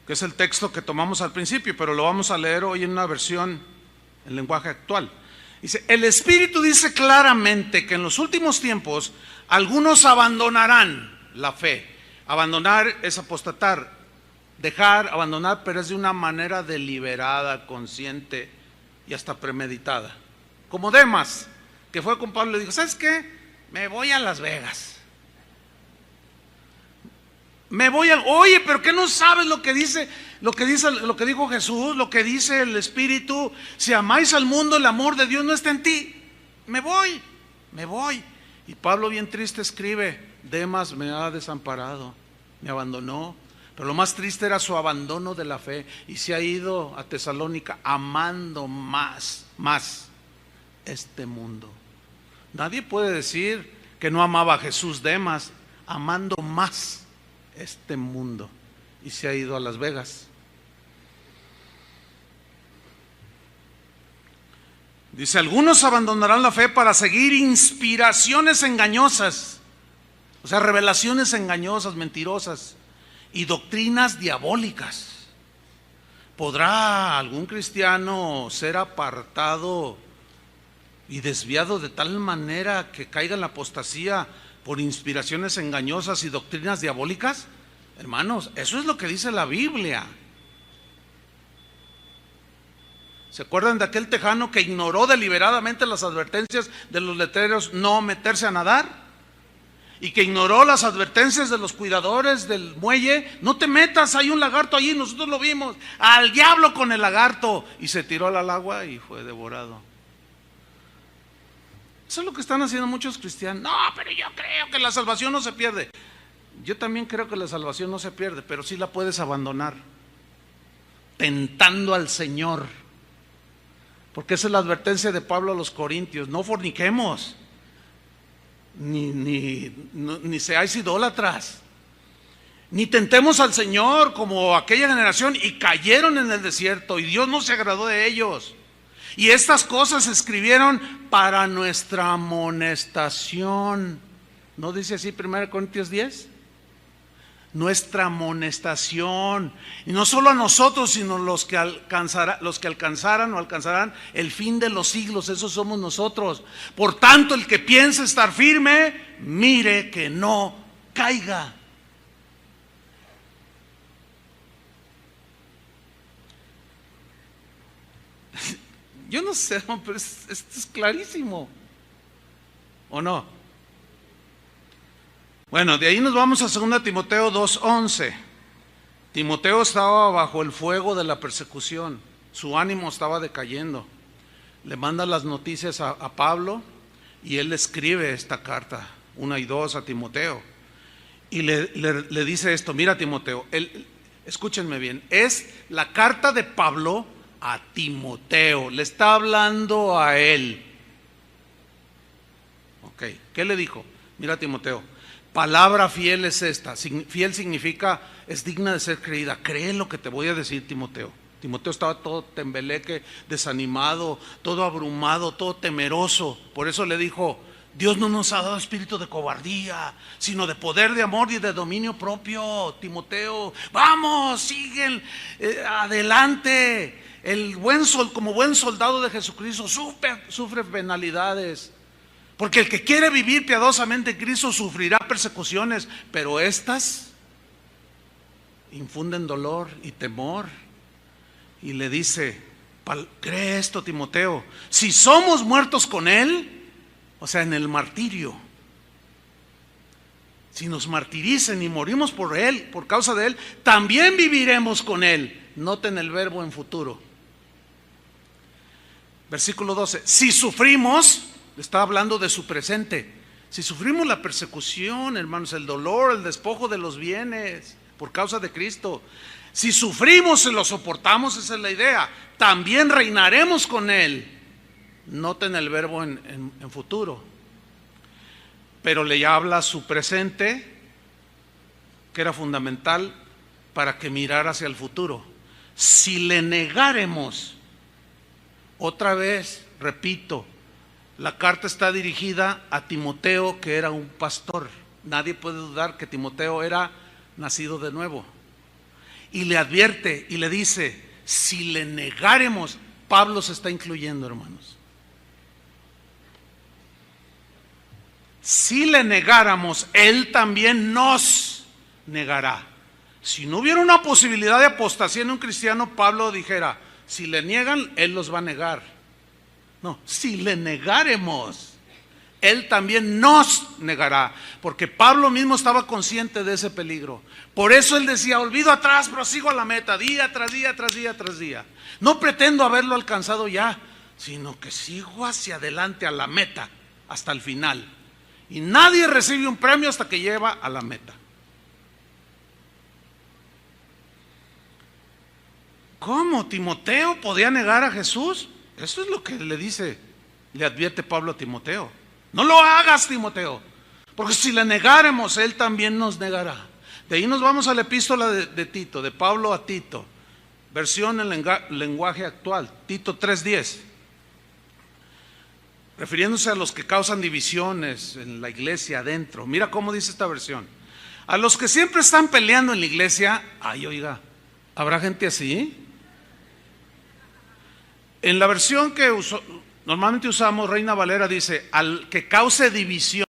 que es el texto que tomamos al principio, pero lo vamos a leer hoy en una versión en lenguaje actual. Dice, el Espíritu dice claramente que en los últimos tiempos algunos abandonarán la fe. Abandonar es apostatar, dejar, abandonar, pero es de una manera deliberada, consciente y hasta premeditada. Como Demas, que fue con Pablo, le dijo: ¿sabes qué? Me voy a Las Vegas. Oye, pero ¿qué no sabes lo que dijo Jesús, lo que dice el Espíritu? Si amáis al mundo, el amor de Dios no está en ti. Me voy. Y Pablo, bien triste, escribe: Demas me ha desamparado, me abandonó. Pero lo más triste era su abandono de la fe, y se ha ido a Tesalónica amando más este mundo. Nadie puede decir que no amaba a Jesús. Demas, amando más este mundo, y se ha ido a Las Vegas. Dice: algunos abandonarán la fe para seguir inspiraciones engañosas, o sea, revelaciones engañosas, mentirosas, y doctrinas diabólicas. ¿Podrá algún cristiano ser apartado y desviado de tal manera que caiga en la apostasía por inspiraciones engañosas y doctrinas diabólicas? Hermanos, eso es lo que dice la Biblia. ¿Se acuerdan de aquel tejano que ignoró deliberadamente las advertencias de los letreros no meterse a nadar? Y que ignoró las advertencias de los cuidadores del muelle: no te metas, hay un lagarto allí, nosotros lo vimos. Al diablo con el lagarto. Y se tiró al agua y fue devorado. Eso es lo que están haciendo muchos cristianos. No, pero yo creo que la salvación no se pierde. Yo también creo que la salvación no se pierde, pero sí la puedes abandonar tentando al Señor. Porque esa es la advertencia de Pablo a los corintios: no forniquemos, ni seáis idólatras, ni tentemos al Señor como aquella generación, y cayeron en el desierto, y Dios no se agradó de ellos. Y estas cosas se escribieron para nuestra amonestación. ¿No dice así 1 Corintios 10? Nuestra amonestación. Y no solo a nosotros, sino los que alcanzaran o alcanzarán el fin de los siglos. Esos somos nosotros. Por tanto, el que piense estar firme, mire que no caiga. Yo no sé, pero esto es clarísimo, ¿o no? Bueno, de ahí nos vamos a 2 Timoteo 2:11. Timoteo estaba bajo el fuego de la persecución, su ánimo estaba decayendo. Le manda las noticias a Pablo, y él escribe esta carta 1 y 2 a Timoteo, y le dice esto: mira, Timoteo, escúchenme bien, es la carta de Pablo a Timoteo, le está hablando a él. Ok, ¿qué le dijo? Mira, Timoteo, palabra fiel es esta. Fiel significa es digna de ser creída. Cree lo que te voy a decir, Timoteo. Timoteo estaba todo tembeleque, desanimado, todo abrumado, todo temeroso. Por eso le dijo: Dios no nos ha dado espíritu de cobardía, sino de poder, de amor y de dominio propio. Timoteo, vamos, siguen adelante. Como buen soldado de Jesucristo sufre penalidades. Porque el que quiere vivir piadosamente en Cristo sufrirá persecuciones, pero estas infunden dolor y temor. Y le dice: cree esto, Timoteo, si somos muertos con Él, o sea, en el martirio, si nos martiricen y morimos por Él, por causa de Él, también viviremos con Él. Noten el verbo en futuro. Versículo 12: si sufrimos, está hablando de su presente, si sufrimos la persecución, hermanos, el dolor, el despojo de los bienes por causa de Cristo, si sufrimos y lo soportamos, esa es la idea, también reinaremos con Él. Noten el verbo en futuro. Pero le habla su presente, que era fundamental para que mirara hacia el futuro. Si le negáremos, otra vez, repito, la carta está dirigida a Timoteo, que era un pastor. Nadie puede dudar que Timoteo era nacido de nuevo. Y le advierte y le dice: si le negáremos, Pablo se está incluyendo, hermanos. Si le negáramos, él también nos negará. Si no hubiera una posibilidad de apostasía en un cristiano, Pablo dijera: si le niegan, él los va a negar. No, si le negáremos. Él también nos negará, porque Pablo mismo estaba consciente de ese peligro. Por eso él decía: olvido atrás, prosigo a la meta, día tras día, tras día, tras día. No pretendo haberlo alcanzado ya, sino que sigo hacia adelante a la meta, hasta el final. Y nadie recibe un premio hasta que lleva a la meta. ¿Cómo Timoteo podía negar a Jesús? Eso es lo que le advierte Pablo a Timoteo. No lo hagas, Timoteo, porque si le negáremos, él también nos negará. De ahí nos vamos a la epístola de Tito, de Pablo a Tito, versión en lenguaje actual, Tito 3:10. Refiriéndose a los que causan divisiones en la iglesia adentro. Mira cómo dice esta versión: a los que siempre están peleando en la iglesia. Ay, oiga, ¿habrá gente así? En la versión que normalmente usamos, Reina Valera, dice: al que cause división.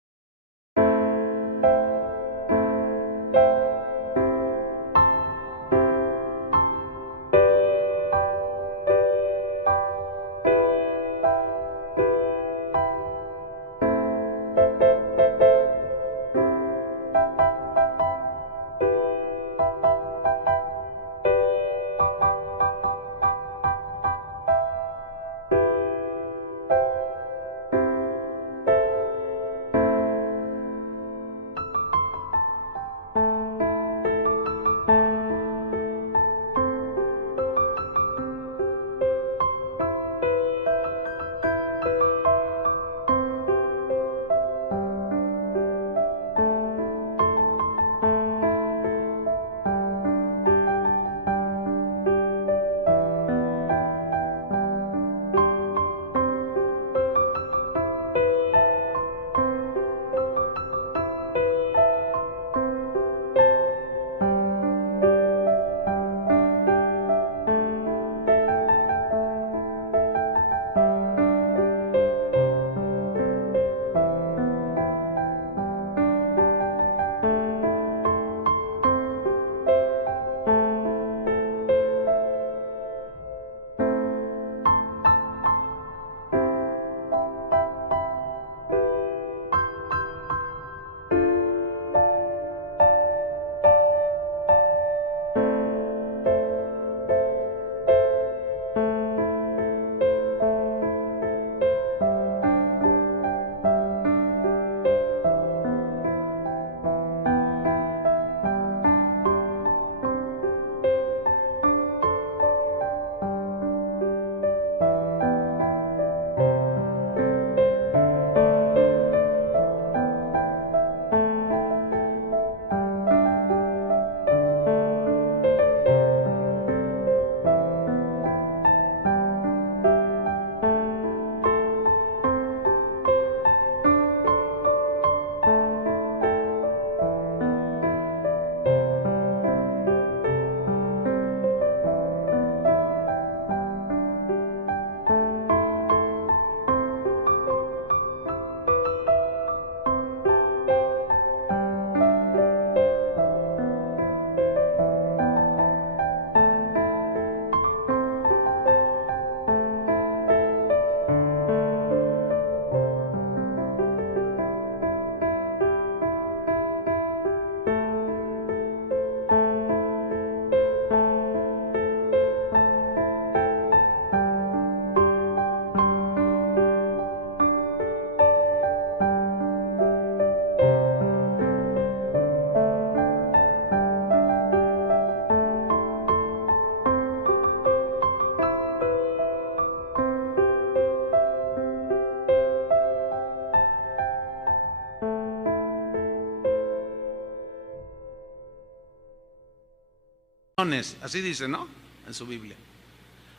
Así dice, ¿no? En su Biblia.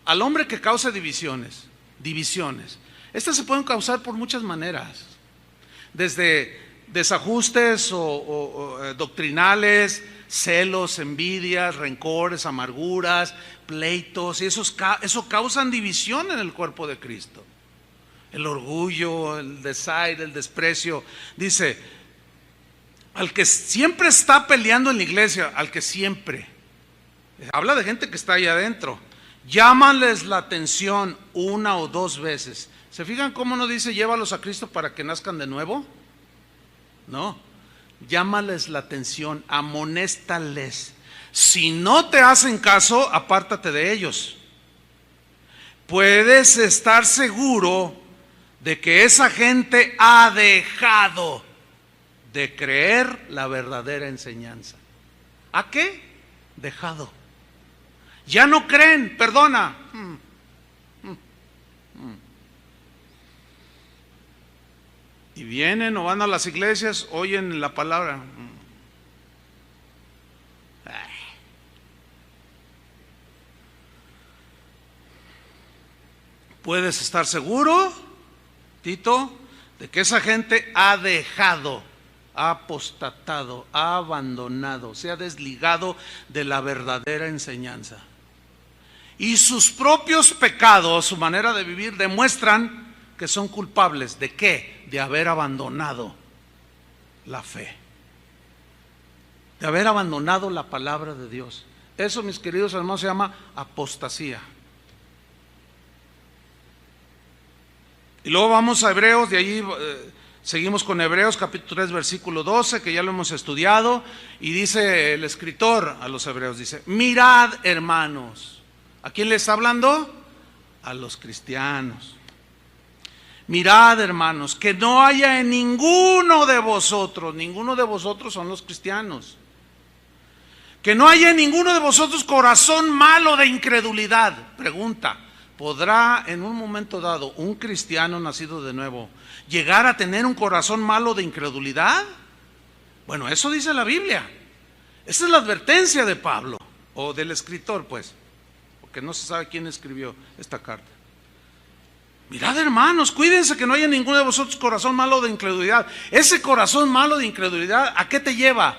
Al hombre que causa divisiones. Estas se pueden causar por muchas maneras. Desde desajustes o doctrinales, celos, envidias, rencores, amarguras, pleitos. Y eso causan división en el cuerpo de Cristo. El orgullo, el desaire, el desprecio. Dice, al que siempre está peleando en la iglesia, al que siempre. Habla de gente que está ahí adentro. Llámales la atención una o dos veces. ¿Se fijan cómo no dice llévalos a Cristo para que nazcan de nuevo? No, llámales la atención, amonéstales. Si no te hacen caso, apártate de ellos. Puedes estar seguro de que esa gente ha dejado de creer la verdadera enseñanza. ¿A qué? Dejado. Ya no creen, perdona. Y vienen o van a las iglesias, oyen la palabra. Puedes estar seguro, Tito, de que esa gente ha dejado, ha apostatado, ha abandonado, se ha desligado de la verdadera enseñanza. Y sus propios pecados, su manera de vivir, demuestran que son culpables. ¿De qué? De haber abandonado la fe, de haber abandonado la palabra de Dios. Eso, mis queridos hermanos, se llama apostasía. Y luego vamos a Hebreos, de allí seguimos con Hebreos capítulo 3 versículo 12, que ya lo hemos estudiado, y dice el escritor a los hebreos, dice: mirad, hermanos. ¿A quién le está hablando? A los cristianos. Mirad, hermanos, que no haya en ninguno de vosotros son los cristianos, que no haya en ninguno de vosotros corazón malo de incredulidad. Pregunta: ¿podrá en un momento dado un cristiano nacido de nuevo llegar a tener un corazón malo de incredulidad? Bueno, eso dice la Biblia. Esa es la advertencia de Pablo, o del escritor, pues, porque no se sabe quién escribió esta carta. Mirad, hermanos, cuídense que no haya ninguno de vosotros corazón malo de incredulidad. Ese corazón malo de incredulidad, ¿a qué te lleva?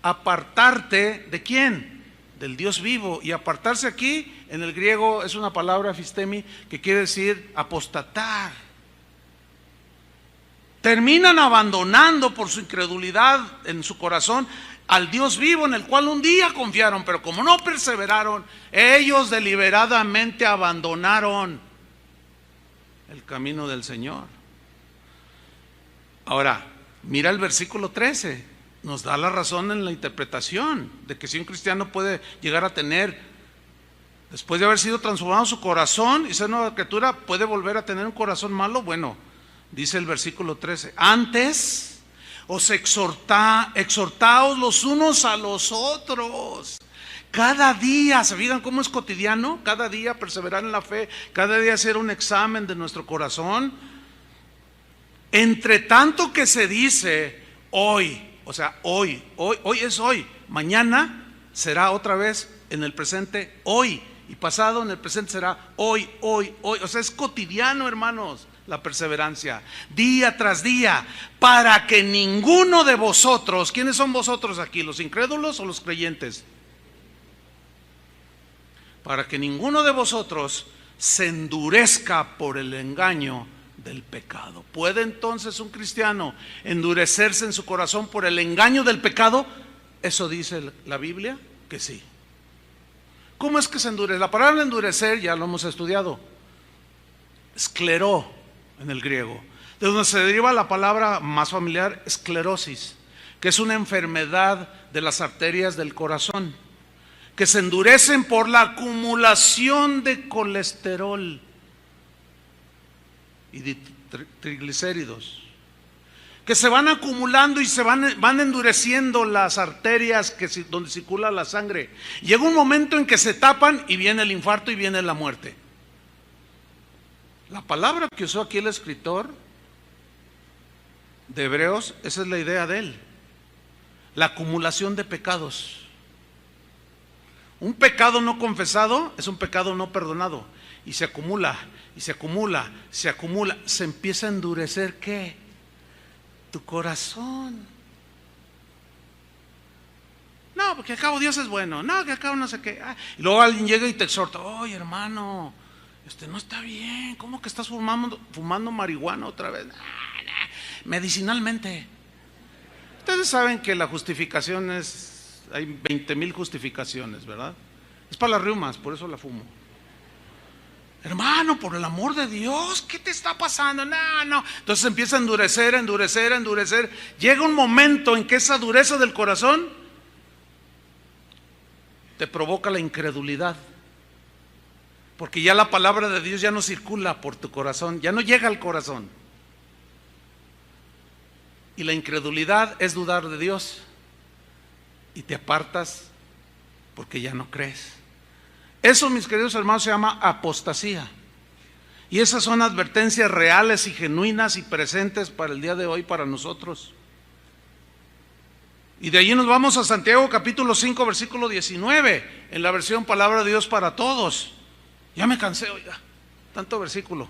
Apartarte ¿de quién? Del Dios vivo. Y apartarse aquí en el griego es una palabra fistemi que quiere decir apostatar. Terminan abandonando por su incredulidad en su corazón al Dios vivo en el cual un día confiaron, pero como no perseveraron, ellos deliberadamente abandonaron el camino del Señor. Ahora, mira el versículo 13, nos da la razón en la interpretación de que si un cristiano puede llegar a tener, después de haber sido transformado su corazón y ser nueva criatura, puede volver a tener un corazón malo. Bueno, dice el versículo 13, antes os exhortaos los unos a los otros. Cada día, ¿se fijan cómo es cotidiano? Cada día perseverar en la fe, cada día hacer un examen de nuestro corazón. Entre tanto que se dice hoy, o sea, hoy es hoy, mañana será otra vez en el presente hoy, y pasado en el presente será hoy. O sea, es cotidiano, hermanos, la perseverancia, día tras día, para que ninguno de vosotros, ¿quiénes son vosotros aquí? ¿Los incrédulos o los creyentes? Para que ninguno de vosotros se endurezca por el engaño del pecado. ¿Puede entonces un cristiano endurecerse en su corazón por el engaño del pecado? Eso dice la Biblia que sí. ¿Cómo es que se endurece? La palabra endurecer ya lo hemos estudiado. Escleró en el griego, de donde se deriva la palabra más familiar, esclerosis, que es una enfermedad de las arterias del corazón, que se endurecen por la acumulación de colesterol y de triglicéridos, que se van acumulando y se van endureciendo las arterias donde circula la sangre. Llega un momento en que se tapan y viene el infarto y viene la muerte. La palabra que usó aquí el escritor de Hebreos, esa es la idea de él, la acumulación de pecados. Un pecado no confesado es un pecado no perdonado, y se acumula, y se acumula, se empieza a endurecer, ¿qué? Tu corazón. No, porque al cabo Dios es bueno, no, que al cabo no sé qué. Y luego alguien llega y te exhorta: oye, hermano, no está bien, ¿cómo que estás fumando marihuana otra vez? Medicinalmente. Ustedes saben que la justificación hay 20,000 justificaciones, ¿verdad? Es para las riumas, por eso la fumo. Hermano, por el amor de Dios, ¿qué te está pasando? No, no. Entonces empieza a endurecer, a endurecer, a endurecer. Llega un momento en que esa dureza del corazón te provoca la incredulidad. Porque ya la palabra de Dios ya no circula por tu corazón, ya no llega al corazón. Y la incredulidad es dudar de Dios. Y te apartas porque ya no crees. Eso, mis queridos hermanos, se llama apostasía. Y esas son advertencias reales y genuinas y presentes para el día de hoy, para nosotros. Y de allí nos vamos a Santiago capítulo 5, versículo 19, en la versión Palabra de Dios para Todos. Ya me cansé, oiga, tanto versículo.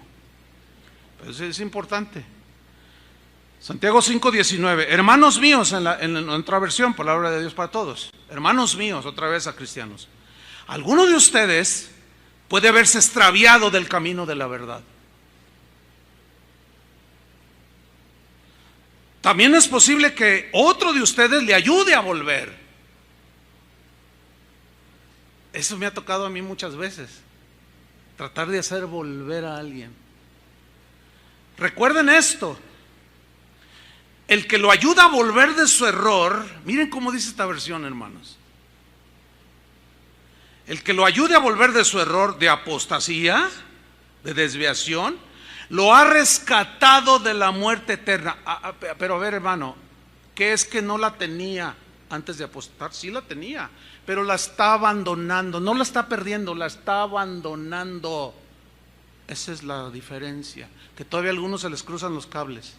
Pero es importante. Santiago 5, 19. Hermanos míos, en la otra versión, Palabra de Dios para Todos. Hermanos míos, otra vez a cristianos. Alguno de ustedes puede haberse extraviado del camino de la verdad. También es posible que otro de ustedes le ayude a volver. Eso me ha tocado a mí muchas veces. Tratar de hacer volver a alguien. Recuerden esto. El que lo ayuda a volver de su error, miren cómo dice esta versión, hermanos. El que lo ayude a volver de su error de apostasía, de desviación, lo ha rescatado de la muerte eterna. Pero a ver, hermano, ¿qué es que no la tenía antes de apostar? Sí la tenía, pero la está abandonando. No la está perdiendo, la está abandonando. Esa es la diferencia, que todavía a algunos se les cruzan los cables.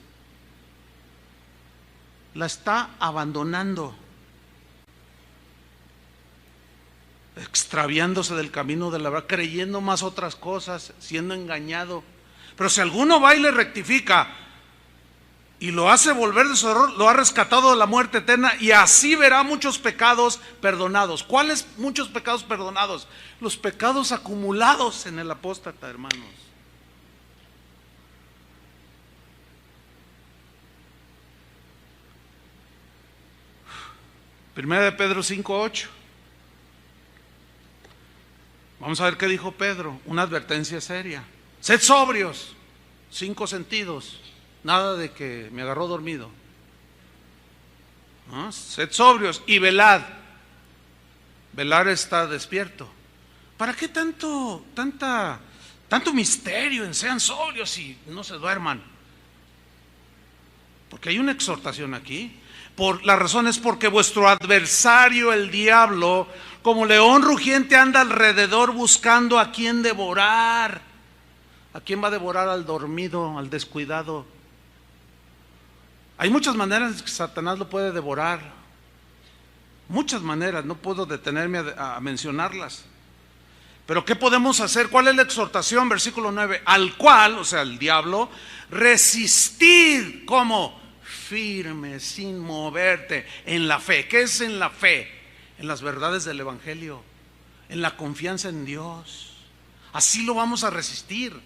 La está abandonando, extraviándose del camino de la verdad, creyendo más otras cosas, siendo engañado. Pero si alguno va y le rectifica y lo hace volver de su error, lo ha rescatado de la muerte eterna, y así verá muchos pecados perdonados. ¿Cuáles muchos pecados perdonados? Los pecados acumulados en el apóstata, hermanos. Primera de Pedro 5:8. Vamos a ver qué dijo Pedro, una advertencia seria. Sed sobrios, 5 sentidos, nada de que me agarró dormido. ¿No? Sed sobrios y velad. Velar está despierto. ¿Para qué tanto misterio en sean sobrios y no se duerman? Porque hay una exhortación aquí. La razón es porque vuestro adversario, el diablo, como león rugiente, anda alrededor buscando a quien devorar. ¿A quién va a devorar? Al dormido, al descuidado. Hay muchas maneras que Satanás lo puede devorar. Muchas maneras, no puedo detenerme a mencionarlas. Pero ¿qué podemos hacer? ¿Cuál es la exhortación? Versículo 9. Al cual, o sea, el diablo, resistir. ¿Cómo? Firme, sin moverte, en la fe. ¿Qué es en la fe? En las verdades del Evangelio, en la confianza en Dios. Así lo vamos a resistir,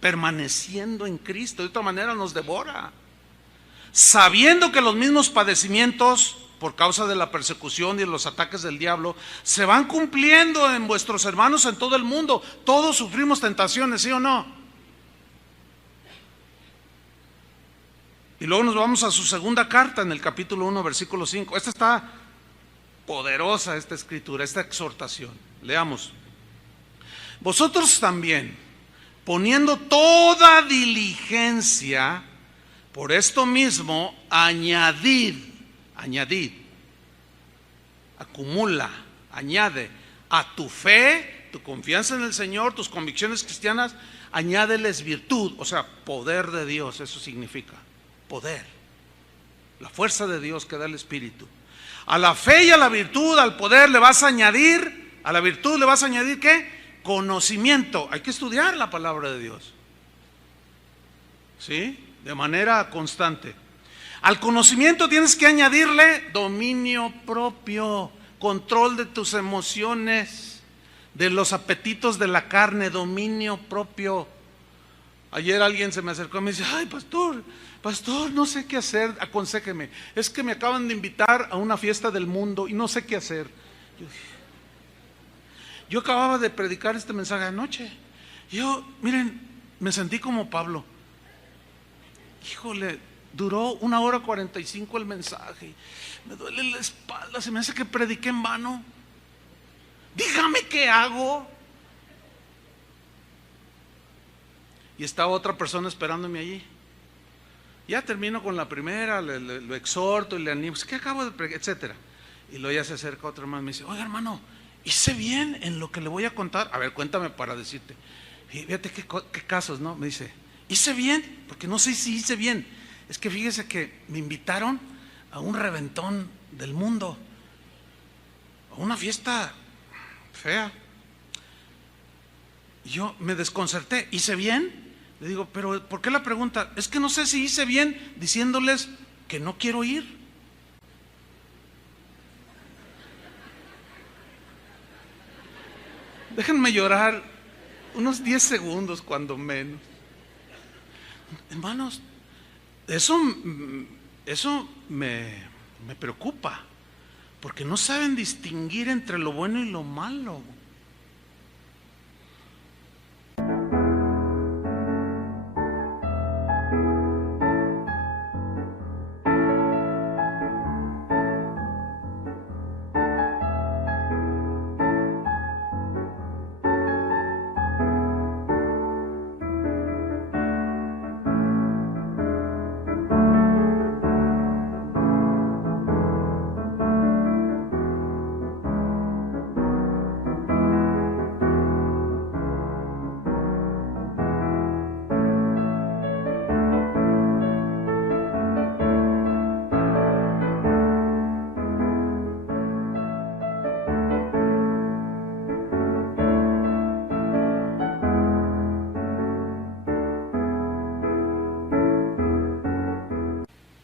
permaneciendo en Cristo. De otra manera nos devora, sabiendo que los mismos padecimientos por causa de la persecución y de los ataques del diablo se van cumpliendo en vuestros hermanos en todo el mundo. Todos sufrimos tentaciones, ¿sí o no? Y luego nos vamos a su segunda carta en el capítulo 1, versículo 5. Esta está poderosa, esta escritura, esta exhortación. Leamos. Vosotros también, poniendo toda diligencia, por esto mismo, añadid, acumula, añade a tu fe, tu confianza en el Señor, tus convicciones cristianas, añádeles virtud, o sea, poder de Dios. Eso significa poder, la fuerza de Dios que da el Espíritu. A la fe y a la virtud, al poder le vas a añadir, a la virtud le vas a añadir ¿qué? Conocimiento. Hay que estudiar la palabra de Dios, ¿sí? De manera constante. Al conocimiento tienes que añadirle dominio propio, control de tus emociones, de los apetitos de la carne, dominio propio. Ayer alguien se me acercó y me dice: ay, pastor, no sé qué hacer, aconséjeme. Es que me acaban de invitar a una fiesta del mundo y no sé qué hacer. Yo acababa de predicar este mensaje anoche. Yo, miren, me sentí como Pablo. Híjole, duró 1 hora 45 el mensaje. Me duele la espalda, se me hace que prediqué en vano. Dígame qué hago. Y estaba otra persona esperándome allí. Ya termino con la primera, lo exhorto y le animo, ¿qué acabo de predicar? Etcétera. Y luego ya se acerca otro hermano y me dice, oiga hermano, ¿hice bien en lo que le voy a contar? A ver, cuéntame para decirte. Y fíjate qué casos, ¿no? Me dice, ¿hice bien? Porque no sé si hice bien. Es que fíjese que me invitaron a un reventón del mundo, a una fiesta fea. Y yo me desconcerté, ¿hice bien? Le digo, pero ¿por qué la pregunta? Es que no sé si hice bien diciéndoles que no quiero ir. Déjenme llorar unos 10 segundos cuando menos. Hermanos, eso me preocupa, porque no saben distinguir entre lo bueno y lo malo.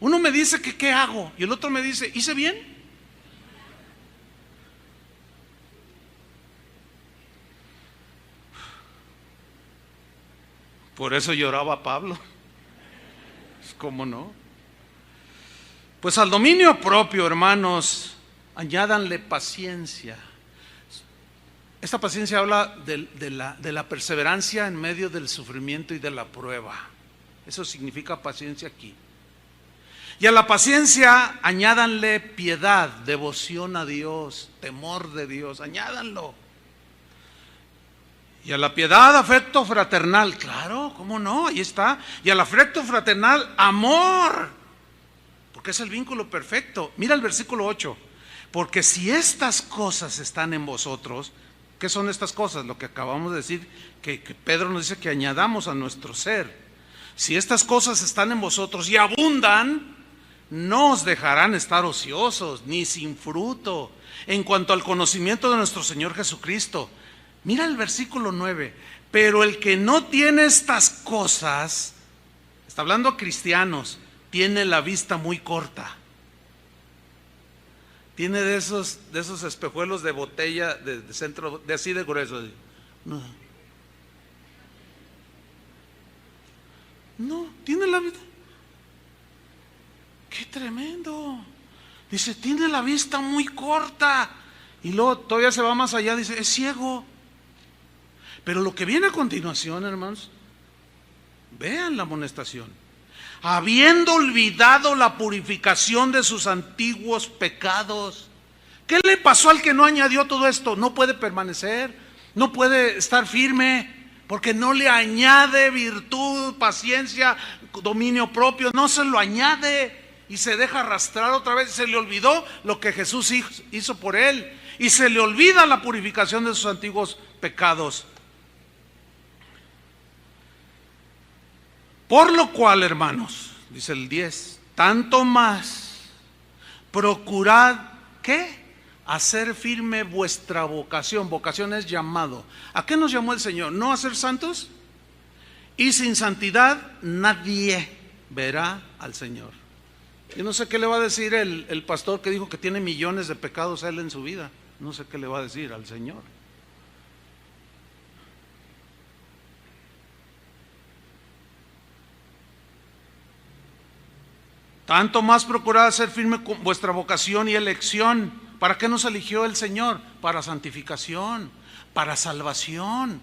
Uno me dice que qué hago y el otro me dice, ¿hice bien? Por eso lloraba Pablo. ¿Cómo no? Pues al dominio propio, hermanos, añádanle paciencia. Esta paciencia habla de la perseverancia en medio del sufrimiento y de la prueba. Eso significa paciencia aquí. Y a la paciencia añádanle piedad, devoción a Dios, temor de Dios, añádanlo. Y a la piedad, afecto fraternal, claro, ¿cómo no? Ahí está. Y al afecto fraternal, amor, porque es el vínculo perfecto. Mira el versículo 8. Porque si estas cosas están en vosotros, ¿qué son estas cosas? Lo que acabamos de decir, que Pedro nos dice que añadamos a nuestro ser. Si estas cosas están en vosotros y abundan, no os dejarán estar ociosos ni sin fruto en cuanto al conocimiento de nuestro Señor Jesucristo. Mira el versículo 9. Pero el que no tiene estas cosas, está hablando a cristianos, tiene la vista muy corta. Tiene de esos espejuelos de botella de centro, de así de grueso. No, tiene la vista. ¡Qué tremendo! Dice, tiene la vista muy corta. Y luego todavía se va más allá, dice, es ciego. Pero lo que viene a continuación, hermanos, vean la amonestación. Habiendo olvidado la purificación de sus antiguos pecados. ¿Qué le pasó al que no añadió todo esto? No puede permanecer, no puede estar firme, porque no le añade virtud, paciencia, dominio propio, no se lo añade. Y se deja arrastrar otra vez. Se le olvidó lo que Jesús hizo por él. Y se le olvida la purificación de sus antiguos pecados. Por lo cual, hermanos, dice el 10, tanto más, procurad, ¿qué? Hacer firme vuestra vocación. Vocación es llamado. ¿A qué nos llamó el Señor? ¿No a ser santos? Y sin santidad nadie verá al Señor. Yo no sé qué le va a decir el pastor que dijo que tiene millones de pecados él en su vida. No sé qué le va a decir al Señor. Tanto más procurad hacer firme con vuestra vocación y elección. ¿Para qué nos eligió el Señor? Para santificación, para salvación.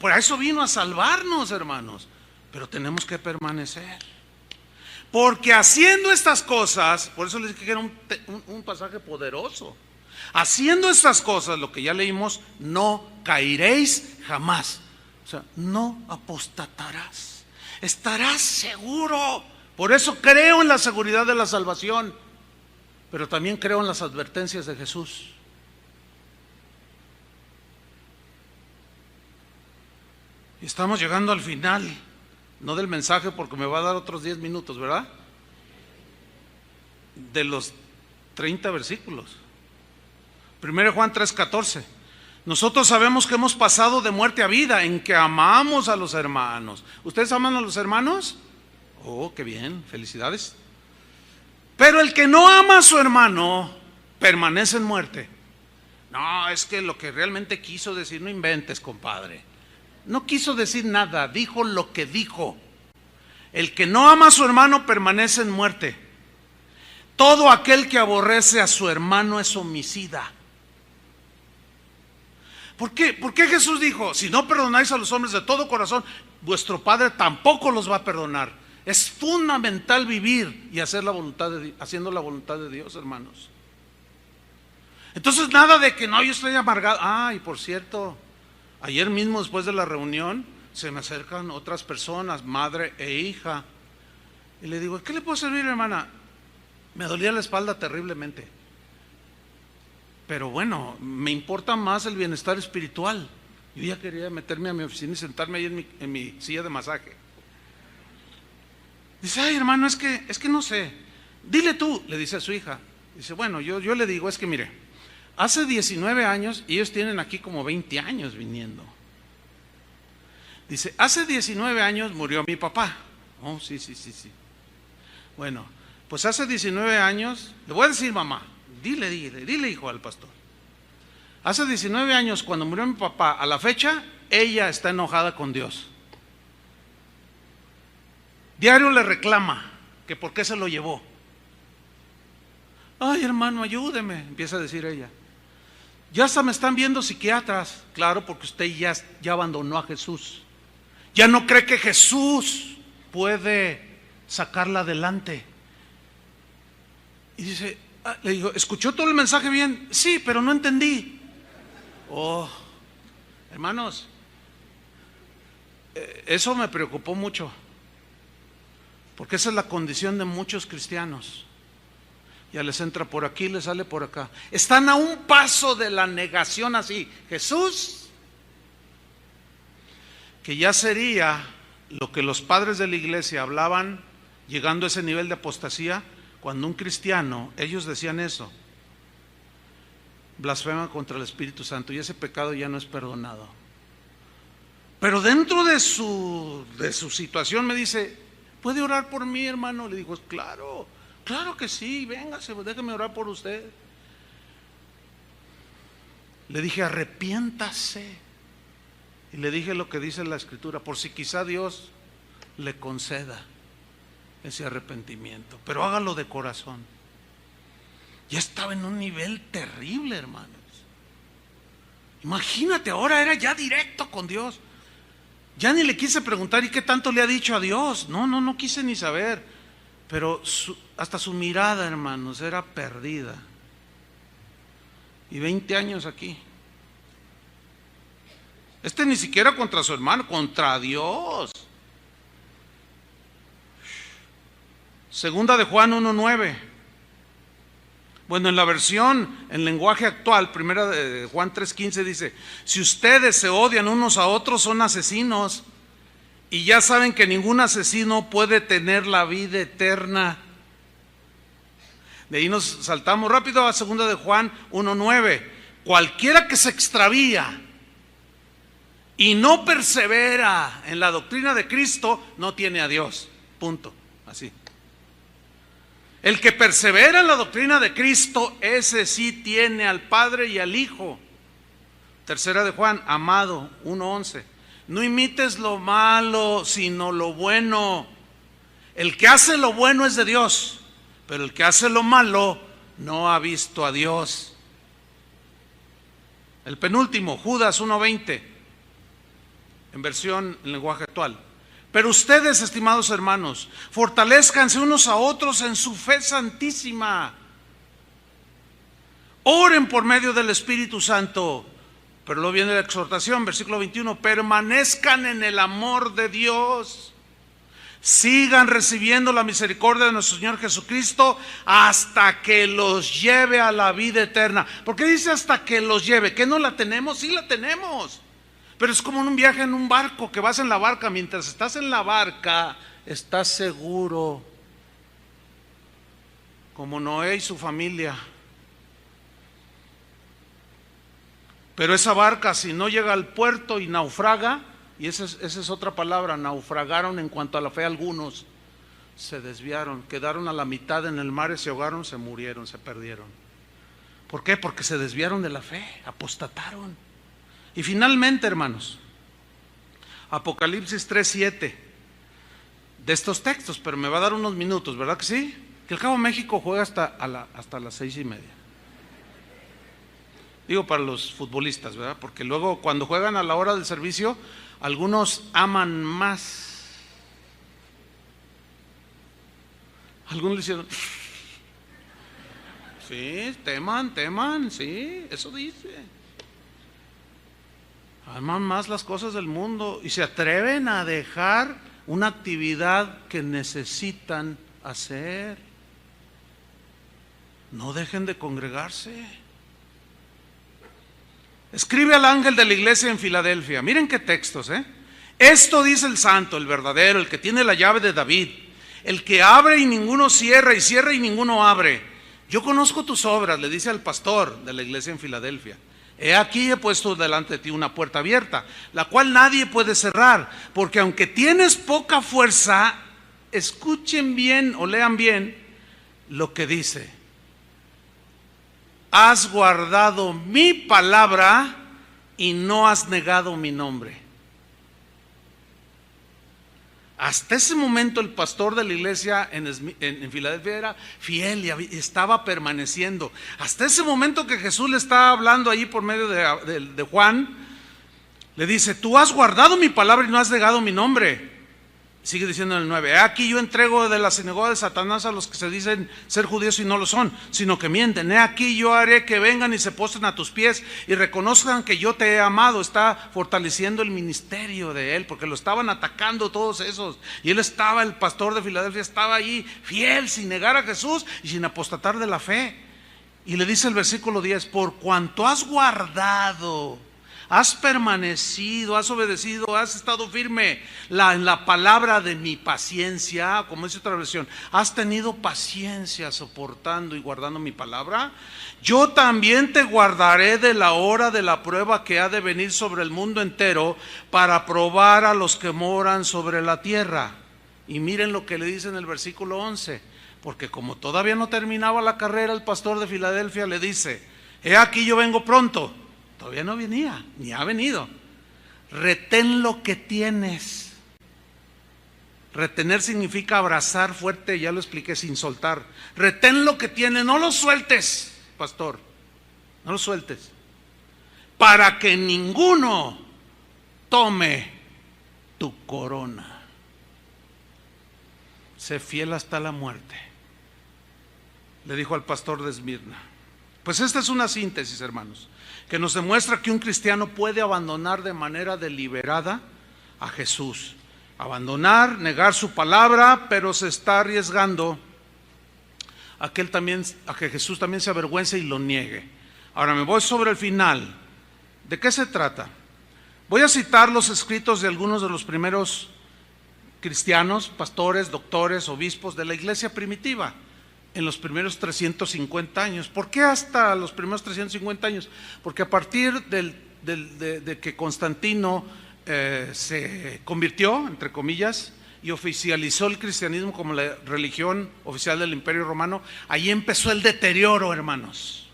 Por eso vino a salvarnos, hermanos. Pero tenemos que permanecer. Porque haciendo estas cosas, por eso les dije que era un pasaje poderoso. Haciendo estas cosas, lo que ya leímos, no caeréis jamás. O sea, no apostatarás. Estarás seguro. Por eso creo en la seguridad de la salvación. Pero también creo en las advertencias de Jesús. Y estamos llegando al final, no del mensaje porque me va a dar otros 10 minutos, ¿verdad? De los 30 versículos. 1 Juan 3:14. Nosotros sabemos que hemos pasado de muerte a vida en que amamos a los hermanos. ¿Ustedes aman a los hermanos? Oh, qué bien, felicidades. Pero el que no ama a su hermano permanece en muerte. No, es que lo que realmente quiso decir, no inventes, compadre. No quiso decir nada, dijo lo que dijo. El que no ama a su hermano permanece en muerte. Todo aquel que aborrece a su hermano es homicida. ¿Por qué? ¿Por qué Jesús dijo, si no perdonáis a los hombres de todo corazón, vuestro Padre tampoco los va a perdonar? Es fundamental vivir y hacer haciendo la voluntad de Dios, hermanos. Entonces nada de que no, yo estoy amargado. Y por cierto, ayer mismo después de la reunión se me acercan otras personas, madre e hija, y le digo, ¿qué le puedo servir, hermana? Me dolía la espalda terriblemente, pero bueno, me importa más el bienestar espiritual. Yo ya quería meterme a mi oficina y sentarme ahí en mi silla de masaje. Dice, ay, hermano, es que no sé, dile tú, le dice a su hija. Dice, bueno, yo le digo, es que mire, hace 19 años, y ellos tienen aquí como 20 años viniendo. Dice, hace 19 años murió mi papá. Oh, sí. Bueno, pues hace 19 años, le voy a decir mamá, dile hijo al pastor. Hace 19 años cuando murió mi papá, a la fecha, ella está enojada con Dios. Diario le reclama que por qué se lo llevó. Ay, hermano, ayúdeme, empieza a decir ella. Ya hasta me están viendo psiquiatras. Claro, porque usted ya abandonó a Jesús. Ya no cree que Jesús puede sacarla adelante. Y dice, le digo, ¿escuchó todo el mensaje bien? Sí, pero no entendí. Oh, hermanos, eso me preocupó mucho. Porque esa es la condición de muchos cristianos. Ya les entra por aquí, les sale por acá. Están a un paso de la negación así. Jesús, que ya sería lo que los padres de la iglesia hablaban, llegando a ese nivel de apostasía, cuando un cristiano, ellos decían eso, blasfema contra el Espíritu Santo y ese pecado ya no es perdonado. Pero dentro de su situación me dice, ¿puede orar por mí, hermano? Le digo, claro que sí, véngase, déjeme orar por usted. Le dije, arrepiéntase. Y le dije lo que dice la Escritura, por si quizá Dios le conceda ese arrepentimiento, pero hágalo de corazón. Ya estaba en un nivel terrible, hermanos. Imagínate, ahora era ya directo con Dios. Ya ni le quise preguntar y qué tanto le ha dicho a Dios. No quise ni saber. Pero hasta su mirada, hermanos, era perdida. Y 20 años aquí. Ni siquiera contra su hermano, contra Dios. Segunda de Juan 1:9. Bueno, en la versión, en lenguaje actual, primera de Juan 3:15 dice, si ustedes se odian unos a otros son asesinos y ya saben que ningún asesino puede tener la vida eterna. De ahí nos saltamos rápido a segunda de Juan 1:9. Cualquiera que se extravía y no persevera en la doctrina de Cristo no tiene a Dios. Punto. Así. El que persevera en la doctrina de Cristo, ese sí tiene al Padre y al Hijo. Tercera de Juan, amado, 1:11. No imites lo malo, sino lo bueno. El que hace lo bueno es de Dios, pero el que hace lo malo no ha visto a Dios. El penúltimo, Judas 1:20. en versión en lenguaje actual. Pero ustedes, estimados hermanos, fortalezcanse unos a otros en su fe santísima. Oren por medio del Espíritu Santo. Pero luego viene la exhortación, versículo 21, permanezcan en el amor de Dios. Sigan recibiendo la misericordia de nuestro Señor Jesucristo hasta que los lleve a la vida eterna. ¿Por qué dice hasta que los lleve? ¿Que no la tenemos? Sí la tenemos. Pero es como en un viaje en un barco, que vas en la barca. Mientras estás en la barca, estás seguro. Como Noé y su familia. Pero esa barca, si no llega al puerto y naufraga, y esa es otra palabra, naufragaron en cuanto a la fe algunos, se desviaron, quedaron a la mitad en el mar y se ahogaron, se murieron, se perdieron. ¿Por qué? Porque se desviaron de la fe, apostataron. Y finalmente, hermanos, Apocalipsis 3:7, de estos textos, pero me va a dar unos minutos, ¿verdad que sí? Que el Cabo México juega hasta las 6:30. Digo para los futbolistas, ¿verdad? Porque luego cuando juegan a la hora del servicio, algunos aman más. Algunos le hicieron, sí, teman, sí, eso dice. Aman más las cosas del mundo y se atreven a dejar una actividad que necesitan hacer. No dejen de congregarse. Escribe al ángel de la iglesia en Filadelfia. Miren qué textos, ¿eh? Esto dice el santo, el verdadero, el que tiene la llave de David, el que abre y ninguno cierra, y cierra y ninguno abre. Yo conozco tus obras, le dice al pastor de la iglesia en Filadelfia. He aquí he puesto delante de ti una puerta abierta, la cual nadie puede cerrar, porque aunque tienes poca fuerza, escuchen bien o lean bien lo que dice. Has guardado mi palabra y no has negado mi nombre. Hasta ese momento el pastor de la iglesia en Filadelfia era fiel y estaba permaneciendo. Hasta ese momento que Jesús le estaba hablando ahí por medio de Juan, le dice, tú has guardado mi palabra y no has negado mi nombre. Sigue diciendo en el 9, aquí yo entrego de la sinagoga de Satanás a los que se dicen ser judíos y no lo son, sino que mienten. He aquí yo haré que vengan y se postren a tus pies y reconozcan que yo te he amado. Está fortaleciendo el ministerio de él, porque lo estaban atacando todos esos. Y él estaba, el pastor de Filadelfia estaba allí fiel, sin negar a Jesús y sin apostatar de la fe. Y le dice el versículo 10, por cuanto has guardado, has permanecido, has obedecido, has estado firme en la palabra de mi paciencia, como dice otra versión, has tenido paciencia soportando y guardando mi palabra, yo también te guardaré de la hora de la prueba que ha de venir sobre el mundo entero para probar a los que moran sobre la tierra. Y miren lo que le dice en el versículo 11, porque como todavía no terminaba la carrera, el pastor de Filadelfia le dice, he aquí yo vengo pronto. Todavía no venía, ni ha venido. Retén lo que tienes. Retener significa abrazar fuerte, ya lo expliqué, sin soltar. Retén lo que tienes, no lo sueltes, pastor. No lo sueltes. Para que ninguno tome tu corona. Sé fiel hasta la muerte, le dijo al pastor de Esmirna. Pues esta es una síntesis, hermanos, que nos demuestra que un cristiano puede abandonar de manera deliberada a Jesús. Abandonar, negar su palabra, pero se está arriesgando a que Jesús también se avergüence y lo niegue. Ahora me voy sobre el final. ¿De qué se trata? Voy a citar los escritos de algunos de los primeros cristianos, pastores, doctores, obispos de la iglesia primitiva, en los primeros 350 años. ¿Por qué hasta los primeros 350 años? Porque a partir de que Constantino se convirtió, entre comillas, y oficializó el cristianismo como la religión oficial del Imperio Romano, ahí empezó el deterioro, hermanos,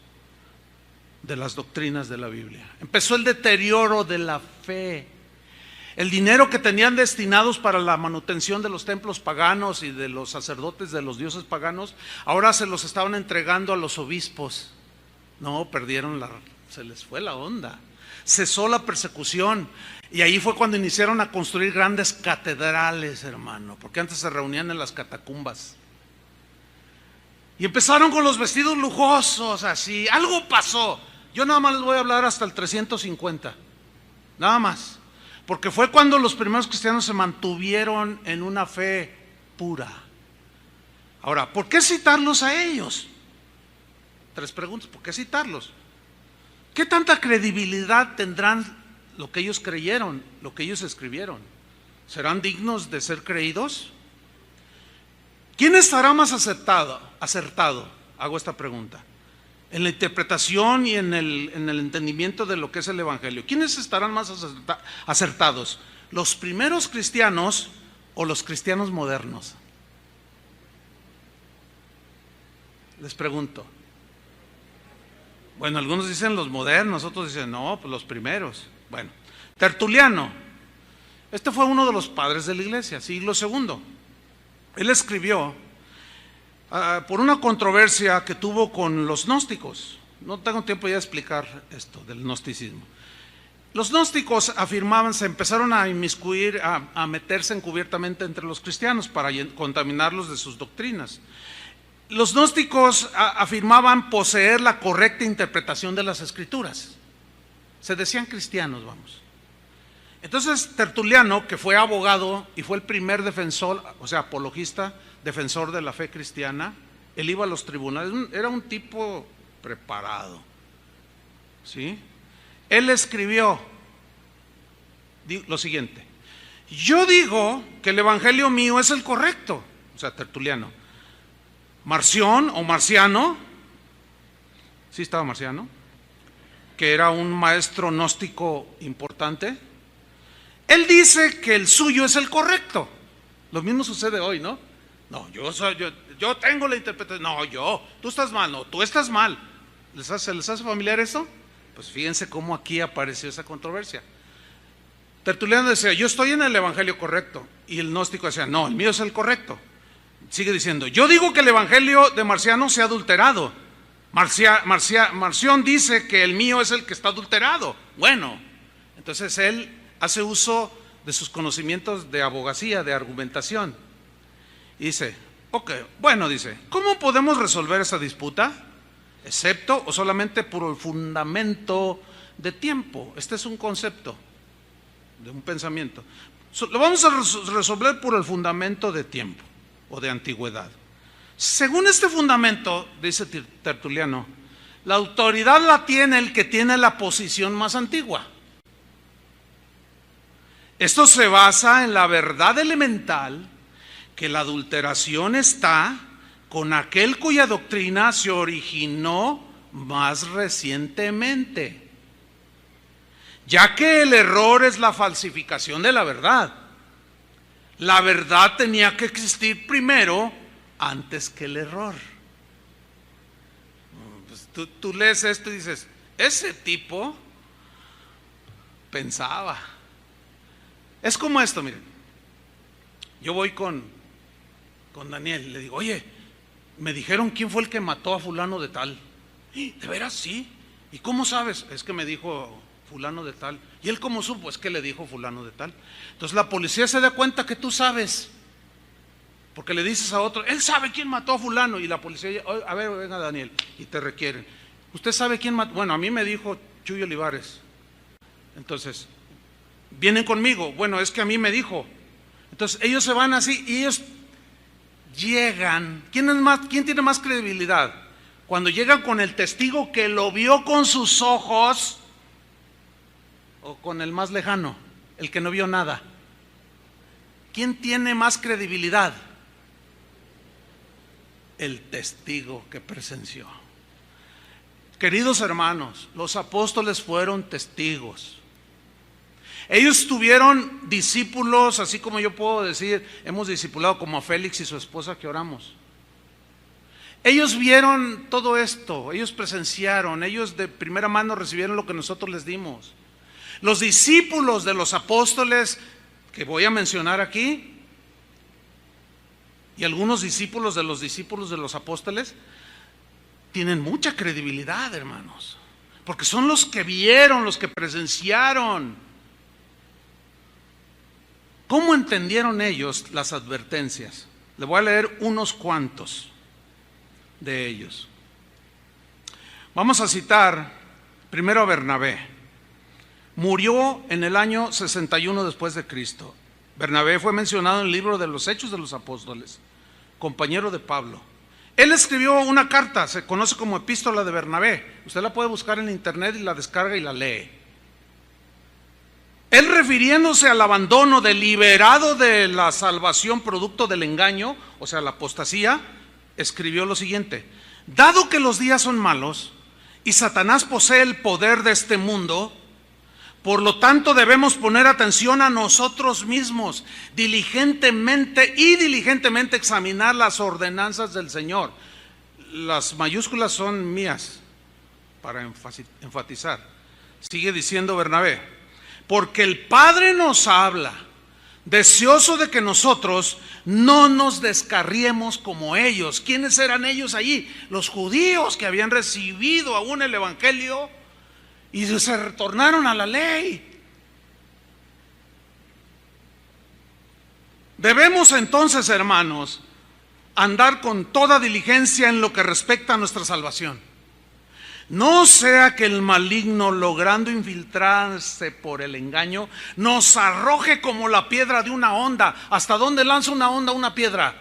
de las doctrinas de la Biblia. Empezó el deterioro de la fe. El dinero que tenían destinados para la manutención de los templos paganos y de los sacerdotes de los dioses paganos, ahora se los estaban entregando a los obispos. No, perdieron se les fue la onda. Cesó la persecución. Y ahí fue cuando iniciaron a construir grandes catedrales, hermano, porque antes se reunían en las catacumbas. Y empezaron con los vestidos lujosos, así. Algo pasó. Yo nada más les voy a hablar hasta el 350. Nada más. Porque fue cuando los primeros cristianos se mantuvieron en una fe pura. Ahora, ¿por qué citarlos a ellos? 3 preguntas. ¿Por qué citarlos? ¿Qué tanta credibilidad tendrán lo que ellos creyeron, lo que ellos escribieron? ¿Serán dignos de ser creídos? ¿Quién estará más acertado? Hago esta pregunta. En la interpretación y en el entendimiento de lo que es el Evangelio. ¿Quiénes estarán más acertados? ¿Los primeros cristianos o los cristianos modernos? Les pregunto. Bueno, algunos dicen los modernos, otros dicen no, pues los primeros. Bueno, Tertuliano, este fue uno de los padres de la iglesia, siglo II. Él escribió por una controversia que tuvo con los gnósticos. No tengo tiempo ya de explicar esto del gnosticismo. Los gnósticos afirmaban, se empezaron a inmiscuir, a meterse encubiertamente entre los cristianos para contaminarlos de sus doctrinas. Los gnósticos afirmaban poseer la correcta interpretación de las escrituras. Se decían cristianos, vamos. Entonces Tertuliano, que fue abogado y fue el primer defensor, o sea, apologista, defensor de la fe cristiana, él iba a los tribunales, era un tipo preparado, ¿sí? Él escribió lo siguiente: yo digo que el evangelio mío es el correcto, o sea, Tertuliano. Marción o Marciano, sí estaba Marciano, que era un maestro gnóstico importante. Él dice que el suyo es el correcto. Lo mismo sucede hoy, ¿no? No, yo tengo la interpretación. No, tú estás mal. No, tú estás mal. ¿Se les hace familiar eso? Pues fíjense cómo aquí apareció esa controversia. Tertuliano decía, yo estoy en el evangelio correcto. Y el gnóstico decía, no, el mío es el correcto. Sigue diciendo, yo digo que el evangelio de Marciano se ha adulterado. Marción dice que el mío es el que está adulterado. Bueno, entonces él hace uso de sus conocimientos de abogacía, de argumentación. Y dice, dice, ¿cómo podemos resolver esa disputa? Excepto o solamente por el fundamento de tiempo. Este es un concepto de un pensamiento. Lo vamos a resolver por el fundamento de tiempo o de antigüedad. Según este fundamento, dice Tertuliano, la autoridad la tiene el que tiene la posición más antigua. Esto se basa en la verdad elemental que la adulteración está con aquel cuya doctrina se originó más recientemente, ya que el error es la falsificación de la verdad. La verdad tenía que existir primero antes que el error. Pues tú lees esto y dices, ese tipo pensaba. Es como esto, miren. Yo voy con Daniel y le digo, oye, me dijeron quién fue el que mató a fulano de tal. ¿De veras? Sí. ¿Y cómo sabes? Es que me dijo fulano de tal. ¿Y él cómo supo? Es que le dijo fulano de tal. Entonces la policía se da cuenta que tú sabes, porque le dices a otro, él sabe quién mató a fulano, y la policía, a ver, venga Daniel, y te requieren. ¿Usted sabe quién mató? Bueno, a mí me dijo Chuy Olivares. Entonces, vienen conmigo. Bueno, es que a mí me dijo. Entonces ellos se van así y ellos llegan. ¿Quién tiene más credibilidad? Cuando llegan con el testigo que lo vio con sus ojos, o con el más lejano, el que no vio nada. ¿Quién tiene más credibilidad? El testigo que presenció. Queridos hermanos, los apóstoles fueron testigos. Ellos tuvieron discípulos, así como yo puedo decir, hemos discipulado como a Félix y su esposa que oramos. Ellos vieron todo esto, ellos presenciaron, ellos de primera mano recibieron lo que nosotros les dimos. Los discípulos de los apóstoles, que voy a mencionar aquí, y algunos discípulos de los apóstoles, tienen mucha credibilidad, hermanos. porque son los que vieron, los que presenciaron. ¿Cómo entendieron ellos las advertencias? Le voy a leer unos cuantos de ellos. Vamos a citar primero a Bernabé. Murió en el año 61 después de Cristo. Bernabé fue mencionado en el libro de los Hechos de los Apóstoles, compañero de Pablo. Él escribió una carta, se conoce como Epístola de Bernabé. Usted la puede buscar en internet y la descarga y la lee. Él, refiriéndose al abandono deliberado de la salvación producto del engaño, o sea, la apostasía, escribió lo siguiente: dado que los días son malos y Satanás posee el poder de este mundo, por lo tanto debemos poner atención a nosotros mismos, diligentemente examinar las ordenanzas del Señor. Las mayúsculas son mías para enfatizar. Sigue diciendo Bernabé: porque el Padre nos habla, deseoso de que nosotros no nos descarriemos como ellos. ¿Quiénes eran ellos allí? Los judíos que habían recibido aún el Evangelio y se retornaron a la ley. Debemos entonces, hermanos, andar con toda diligencia en lo que respecta a nuestra salvación. No sea que el maligno, logrando infiltrarse por el engaño, nos arroje como la piedra de una honda. ¿Hasta dónde lanza una honda una piedra?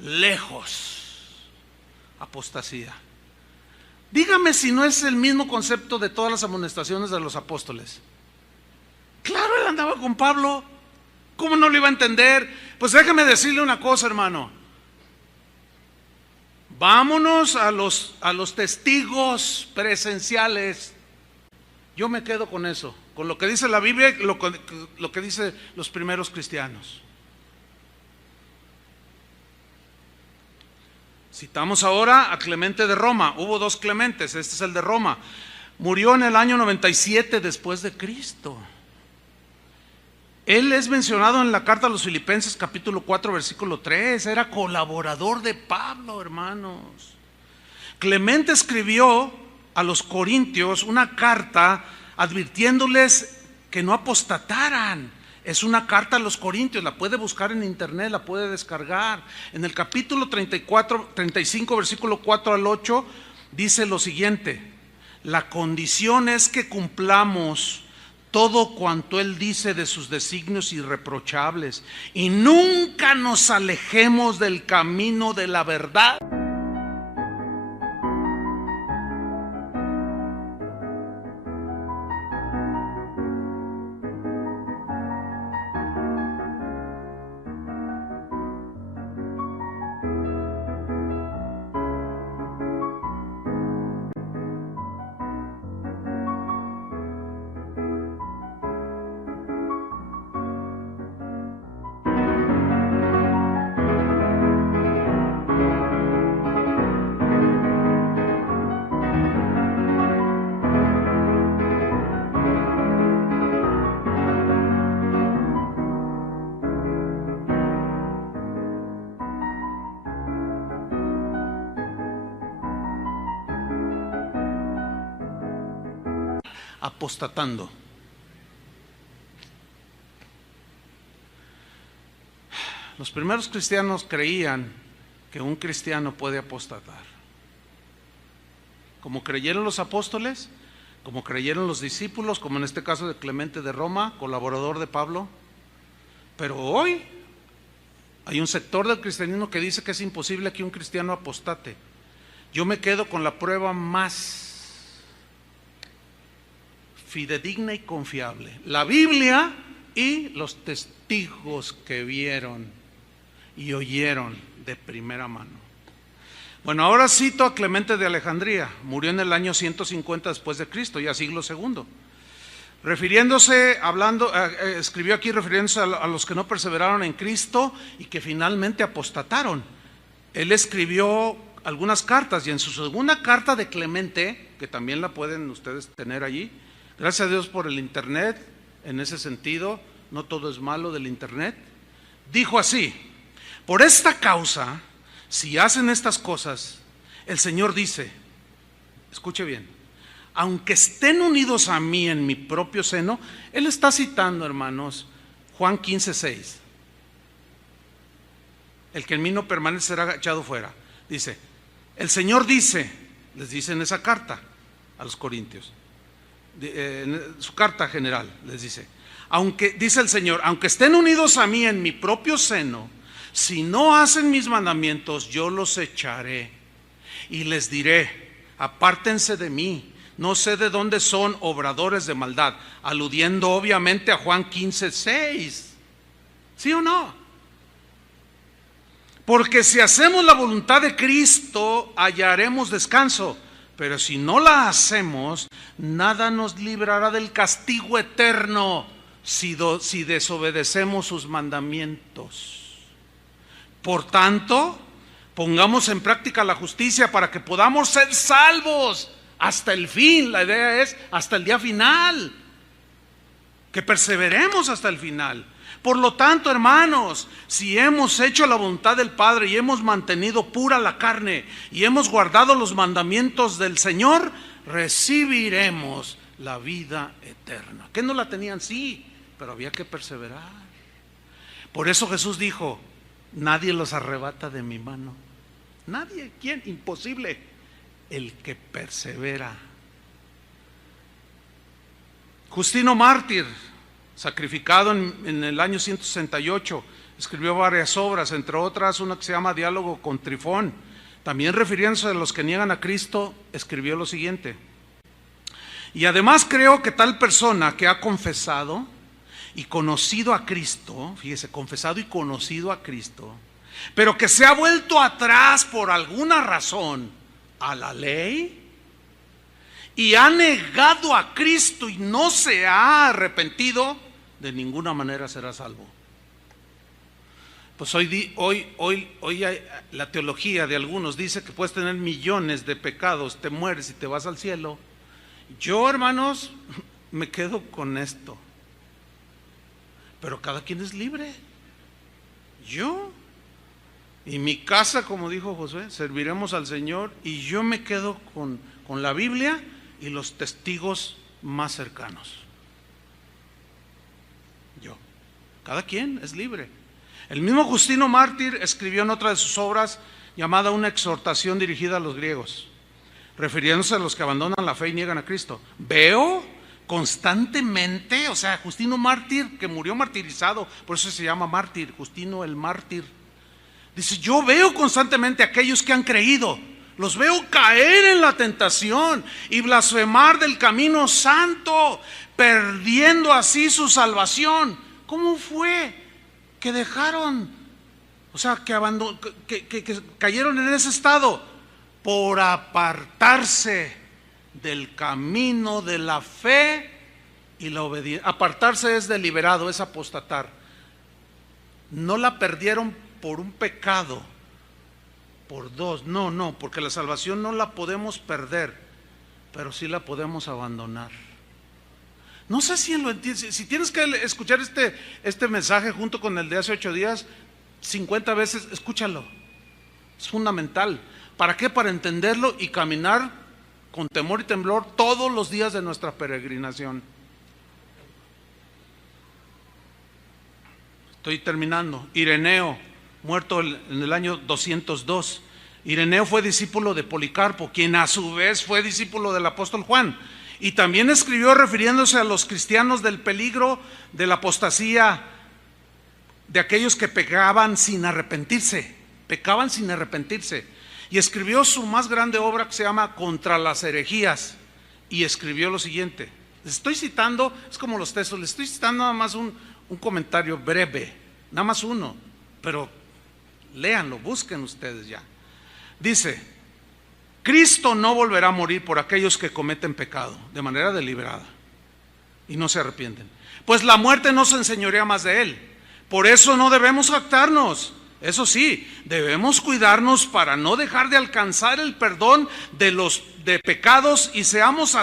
Lejos. Apostasía. Dígame si no es el mismo concepto de todas las amonestaciones de los apóstoles. Claro, él andaba con Pablo. ¿Cómo no lo iba a entender? Pues déjeme decirle una cosa, hermano. Vámonos a los testigos presenciales. Yo me quedo con eso, con lo que dice la Biblia y lo que dice los primeros cristianos. Citamos ahora a Clemente de Roma. Hubo dos Clementes, este es el de Roma. Murió en el año 97 después de Cristo. Él es mencionado en la carta a los Filipenses capítulo 4 versículo 3. Era colaborador de Pablo, hermanos. Clemente escribió a los corintios una carta advirtiéndoles que no apostataran. Es una carta a los corintios, la puede buscar en internet, la puede descargar. En el capítulo 35 versículo 4 al 8 dice lo siguiente: la condición es que cumplamos todo cuanto Él dice de sus designios irreprochables y nunca nos alejemos del camino de la verdad. Apostatando. Los primeros cristianos creían que un cristiano puede apostatar. Como creyeron los apóstoles, como creyeron los discípulos, como en este caso de Clemente de Roma, colaborador de Pablo. Pero hoy hay un sector del cristianismo que dice que es imposible que un cristiano apostate. Yo me quedo con la prueba más fidedigna y confiable: la Biblia y los testigos que vieron y oyeron de primera mano. Bueno, ahora cito a Clemente de Alejandría. Murió en el año 150 después de Cristo, ya siglo II. Escribió aquí refiriéndose a los que no perseveraron en Cristo y que finalmente apostataron. Él escribió algunas cartas, y en su segunda carta de Clemente, que también la pueden ustedes tener allí, gracias a Dios por el internet, en ese sentido, no todo es malo del internet, dijo así: por esta causa, si hacen estas cosas, el Señor dice, escuche bien, aunque estén unidos a mí en mi propio seno. Él está citando, hermanos, Juan 15:6. El que en mí no permanece será echado fuera. Dice, el Señor dice, les dice en esa carta a los corintios, en su carta general, les dice, dice el Señor, aunque estén unidos a mí en mi propio seno, si no hacen mis mandamientos, yo los echaré y les diré, apártense de mí, no sé de dónde son, obradores de maldad, aludiendo obviamente a Juan 15:6. ¿Sí o no? Porque si hacemos la voluntad de Cristo, hallaremos descanso, pero si no la hacemos, nada nos librará del castigo eterno si desobedecemos sus mandamientos. Por tanto, pongamos en práctica la justicia para que podamos ser salvos hasta el fin. La idea es hasta el día final, que perseveremos hasta el final. Por lo tanto, hermanos, si hemos hecho la voluntad del Padre y hemos mantenido pura la carne y hemos guardado los mandamientos del Señor, recibiremos la vida eterna. ¿Qué no la tenían? Sí, pero había que perseverar. Por eso Jesús dijo, nadie los arrebata de mi mano. Nadie. ¿Quién? Imposible. El que persevera. Justino Mártir, sacrificado en el año 168, escribió varias obras, entre otras una que se llama Diálogo con Trifón. También refiriéndose a los que niegan a Cristo, escribió lo siguiente: y además creo que tal persona que ha confesado y conocido a Cristo, fíjese, confesado y conocido a Cristo, pero que se ha vuelto atrás por alguna razón a la ley y ha negado a Cristo y no se ha arrepentido, de ninguna manera será salvo. Pues hoy la teología de algunos dice que puedes tener millones de pecados, te mueres y te vas al cielo. Yo, hermanos, me quedo con esto. Pero cada quien es libre. Yo y mi casa, como dijo Josué, serviremos al Señor, y yo me quedo con la Biblia y los testigos más cercanos. Yo. Cada quien es libre. El mismo Justino Mártir escribió en otra de sus obras llamada Una exhortación dirigida a los griegos, refiriéndose a los que abandonan la fe y niegan a Cristo. Veo constantemente, o sea, Justino Mártir, que murió martirizado, por eso se llama mártir, Justino el mártir. Dice, yo veo constantemente a aquellos que han creído, los veo caer en la tentación y blasfemar del camino santo, perdiendo así su salvación. ¿Cómo fue que dejaron, o sea, que cayeron en ese estado? Por apartarse del camino de la fe y la obediencia. Apartarse es deliberado, es apostatar. No la perdieron por un pecado, por dos, no, porque la salvación no la podemos perder, pero sí la podemos abandonar. No sé si lo entiendes. Si tienes que escuchar este mensaje junto con el de hace 8 días 50 veces, escúchalo. Es fundamental. ¿Para qué? Para entenderlo y caminar con temor y temblor todos los días de nuestra peregrinación. Estoy terminando. Ireneo, muerto en el año 202. Ireneo fue discípulo de Policarpo, quien a su vez fue discípulo del apóstol Juan, y también escribió refiriéndose a los cristianos del peligro de la apostasía, de aquellos que pecaban sin arrepentirse, y escribió su más grande obra que se llama Contra las herejías, y escribió lo siguiente. Les estoy citando, es como los textos, les estoy citando nada más un comentario breve, nada más uno, pero léanlo, busquen ustedes ya. Dice, Cristo no volverá a morir por aquellos que cometen pecado de manera deliberada y no se arrepienten, pues la muerte no se enseñorea más de él. Por eso no debemos jactarnos. Eso sí, debemos cuidarnos para no dejar de alcanzar el perdón de pecados y seamos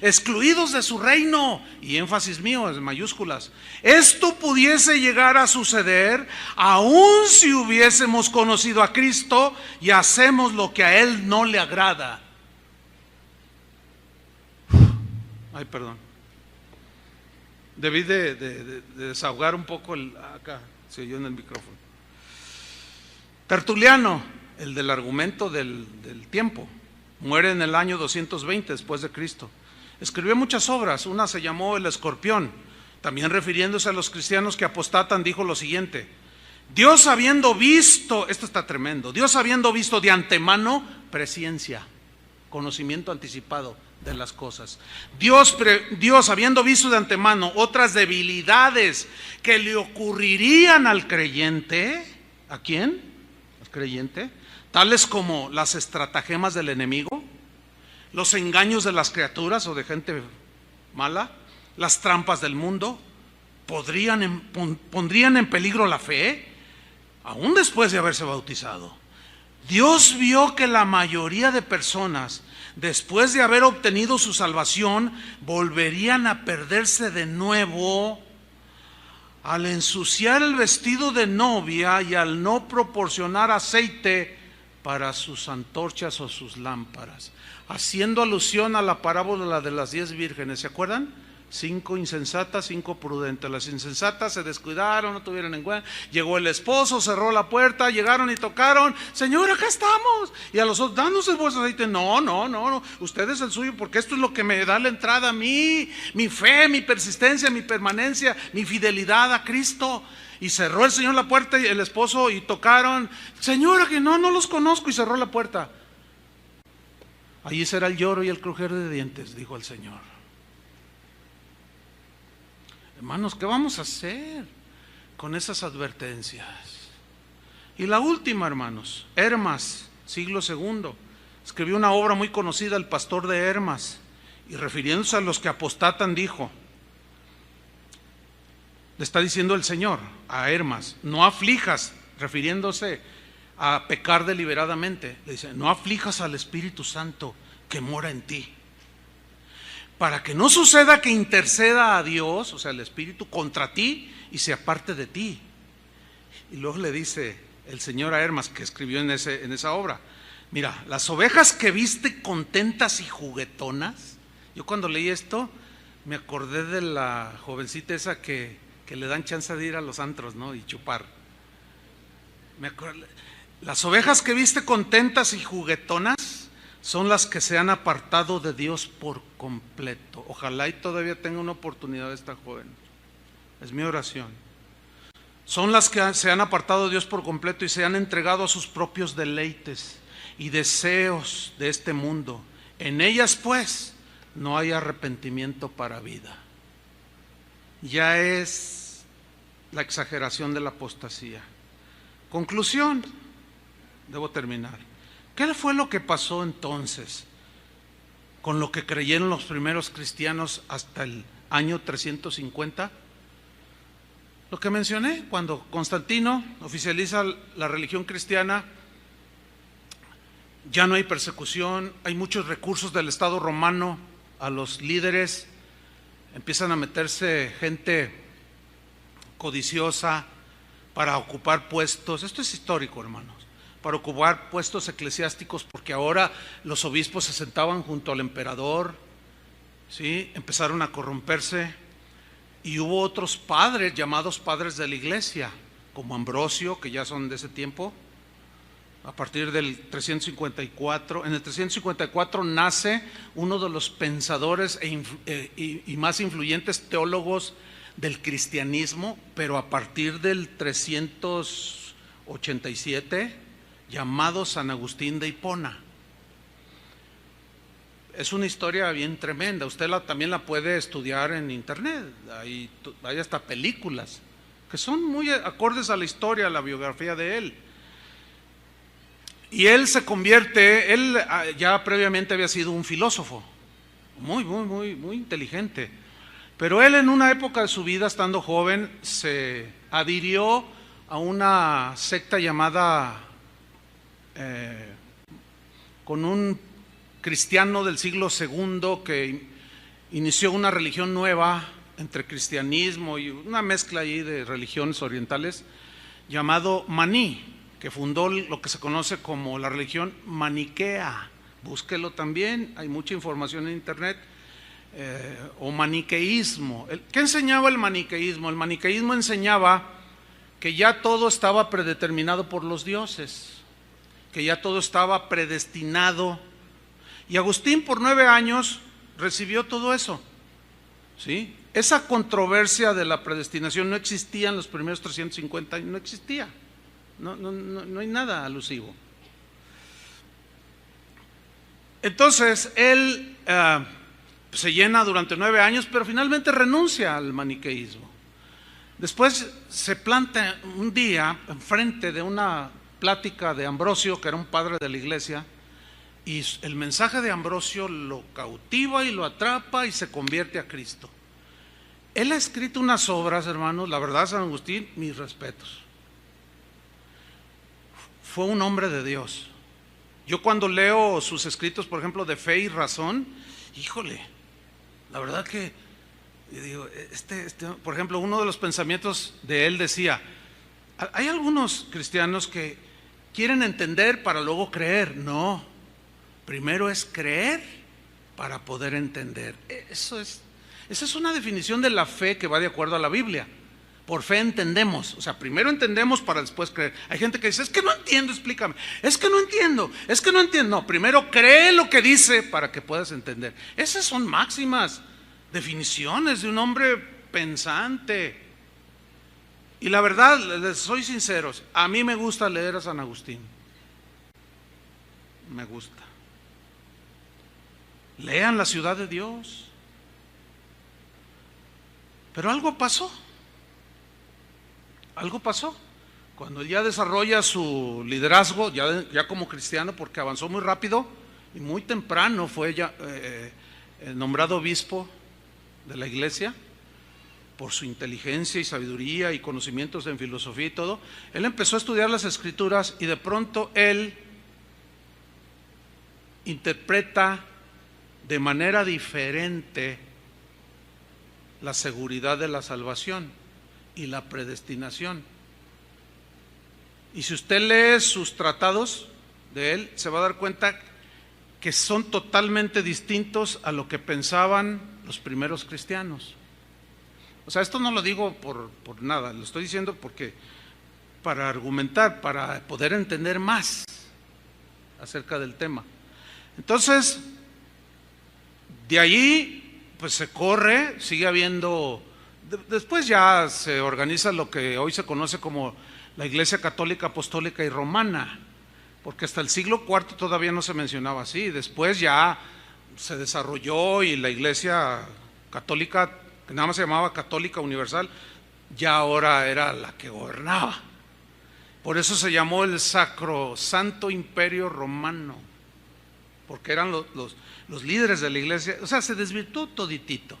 excluidos de su reino. Y énfasis mío en mayúsculas. Esto pudiese llegar a suceder aun si hubiésemos conocido a Cristo y hacemos lo que a Él no le agrada. Ay, perdón. Debí de desahogar un poco acá, se oyó en el micrófono. Tertuliano, el del argumento del tiempo, muere en el año 220 después de Cristo. Escribió muchas obras, una se llamó El Escorpión. También refiriéndose a los cristianos que apostatan, dijo lo siguiente: Dios habiendo visto, esto está tremendo, Dios habiendo visto de antemano, presciencia, conocimiento anticipado de las cosas. Dios habiendo visto de antemano otras debilidades que le ocurrirían al creyente. ¿A quién? Al creyente. Tales como las estratagemas del enemigo, los engaños de las criaturas o de gente mala, las trampas del mundo, pondrían en peligro la fe, aún después de haberse bautizado. Dios vio que la mayoría de personas, después de haber obtenido su salvación, volverían a perderse de nuevo al ensuciar el vestido de novia y al no proporcionar aceite para sus antorchas o sus lámparas, haciendo alusión a la parábola de las 10 vírgenes. ¿Se acuerdan? 5 insensatas, 5 prudentes. Las insensatas se descuidaron, no tuvieron en cuenta. Llegó el esposo, cerró la puerta, llegaron y tocaron: Señor, acá estamos. Y a los otros: danos el vuestro aceite. No, usted es el suyo, porque esto es lo que me da la entrada a mí, mi fe, mi persistencia, mi permanencia, mi fidelidad a Cristo. Y cerró el Señor la puerta y el esposo, y tocaron: Señor, que no los conozco. Y cerró la puerta. Allí será el lloro y el crujir de dientes, dijo el Señor. Hermanos, ¿qué vamos a hacer con esas advertencias? Y la última, hermanos, Hermas, siglo II, escribió una obra muy conocida, El pastor de Hermas, y refiriéndose a los que apostatan, dijo, le está diciendo el Señor a Hermas: no aflijas, refiriéndose a pecar deliberadamente, le dice: no aflijas al Espíritu Santo que mora en ti, para que no suceda que interceda a Dios, o sea, el Espíritu, contra ti y se aparte de ti. Y luego le dice el Señor a Hermas, que escribió en esa obra: mira, las ovejas que viste contentas y juguetonas. Yo cuando leí esto me acordé de la jovencita esa que le dan chance de ir a los antros, ¿no? Y chupar. Las ovejas que viste contentas y juguetonas son las que se han apartado de Dios por completo. Ojalá y todavía tenga una oportunidad esta joven. Es mi oración. Son las que se han apartado de Dios por completo y se han entregado a sus propios deleites y deseos de este mundo. En ellas, pues, no hay arrepentimiento para vida. Ya es la exageración de la apostasía. Conclusión, debo terminar. ¿Qué fue lo que pasó entonces con lo que creyeron los primeros cristianos hasta el año 350? Lo que mencioné, cuando Constantino oficializa la religión cristiana, ya no hay persecución, hay muchos recursos del Estado romano a los líderes, empiezan a meterse gente codiciosa para ocupar puestos. Esto es histórico, hermanos. Para ocupar puestos eclesiásticos, porque ahora los obispos se sentaban junto al emperador, ¿sí? Empezaron a corromperse, y hubo otros padres llamados padres de la iglesia, como Ambrosio, que ya son de ese tiempo, a partir del 354. En el 354 nace uno de los pensadores y más influyentes teólogos del cristianismo, pero a partir del 387, llamado San Agustín de Hipona. Es una historia bien tremenda. Usted también la puede estudiar en internet. Hay hasta películas que son muy acordes a la historia, a la biografía de él. Y él se convierte, él ya previamente había sido un filósofo, muy inteligente. Pero él, en una época de su vida, estando joven, se adhirió a una secta llamada, con un cristiano del siglo II que inició una religión nueva entre cristianismo y una mezcla ahí de religiones orientales, llamado Maní, que fundó lo que se conoce como la religión maniquea. Búsquelo también, hay mucha información en internet. o maniqueísmo. ¿Qué enseñaba el maniqueísmo? El maniqueísmo enseñaba que ya todo estaba predeterminado por los dioses, que ya todo estaba predestinado. Y Agustín por 9 años recibió todo eso, ¿sí? Esa controversia de la predestinación no existía en los primeros 350 años, no existía, no hay nada alusivo. Entonces él se llena durante 9 años, pero finalmente renuncia al maniqueísmo. Después se planta un día enfrente de una plática de Ambrosio, que era un padre de la iglesia, y el mensaje de Ambrosio lo cautiva y lo atrapa y se convierte a Cristo. Él ha escrito unas obras, hermanos, la verdad, San Agustín, mis respetos. Fue un hombre de Dios. Yo cuando leo sus escritos, por ejemplo, de Fe y Razón, híjole, la verdad que, digo, por ejemplo, uno de los pensamientos de él decía, hay algunos cristianos que quieren entender para luego creer. No, primero es creer para poder entender. Esa es una definición de la fe que va de acuerdo a la Biblia. Por fe entendemos, o sea, primero entendemos para después creer. Hay gente que dice, es que no entiendo, explícame. Es que no entiendo. No, primero cree lo que dice para que puedas entender. Esas son máximas, definiciones de un hombre pensante. Y la verdad, les soy sinceros, a mí me gusta leer a San Agustín. Me gusta. Lean La Ciudad de Dios. Pero algo pasó. Algo pasó. Cuando ya desarrolla su liderazgo, ya como cristiano, porque avanzó muy rápido y muy temprano fue ya nombrado obispo de la iglesia, por su inteligencia y sabiduría y conocimientos en filosofía y todo. Él empezó a estudiar las escrituras y de pronto él interpreta de manera diferente la seguridad de la salvación y la predestinación. Y si usted lee sus tratados de él, se va a dar cuenta que son totalmente distintos a lo que pensaban los primeros cristianos. O sea, esto no lo digo por nada, lo estoy diciendo porque para argumentar, para poder entender más acerca del tema. Entonces, de allí pues se corre, sigue habiendo, después ya se organiza lo que hoy se conoce como la Iglesia Católica, Apostólica y Romana, porque hasta el siglo IV todavía no se mencionaba así. Después ya se desarrolló y la Iglesia Católica, que nada más se llamaba Católica Universal, ya ahora era la que gobernaba. Por eso se llamó el Sacrosanto Imperio Romano, porque eran los líderes de la iglesia. O sea, se desvirtuó toditito.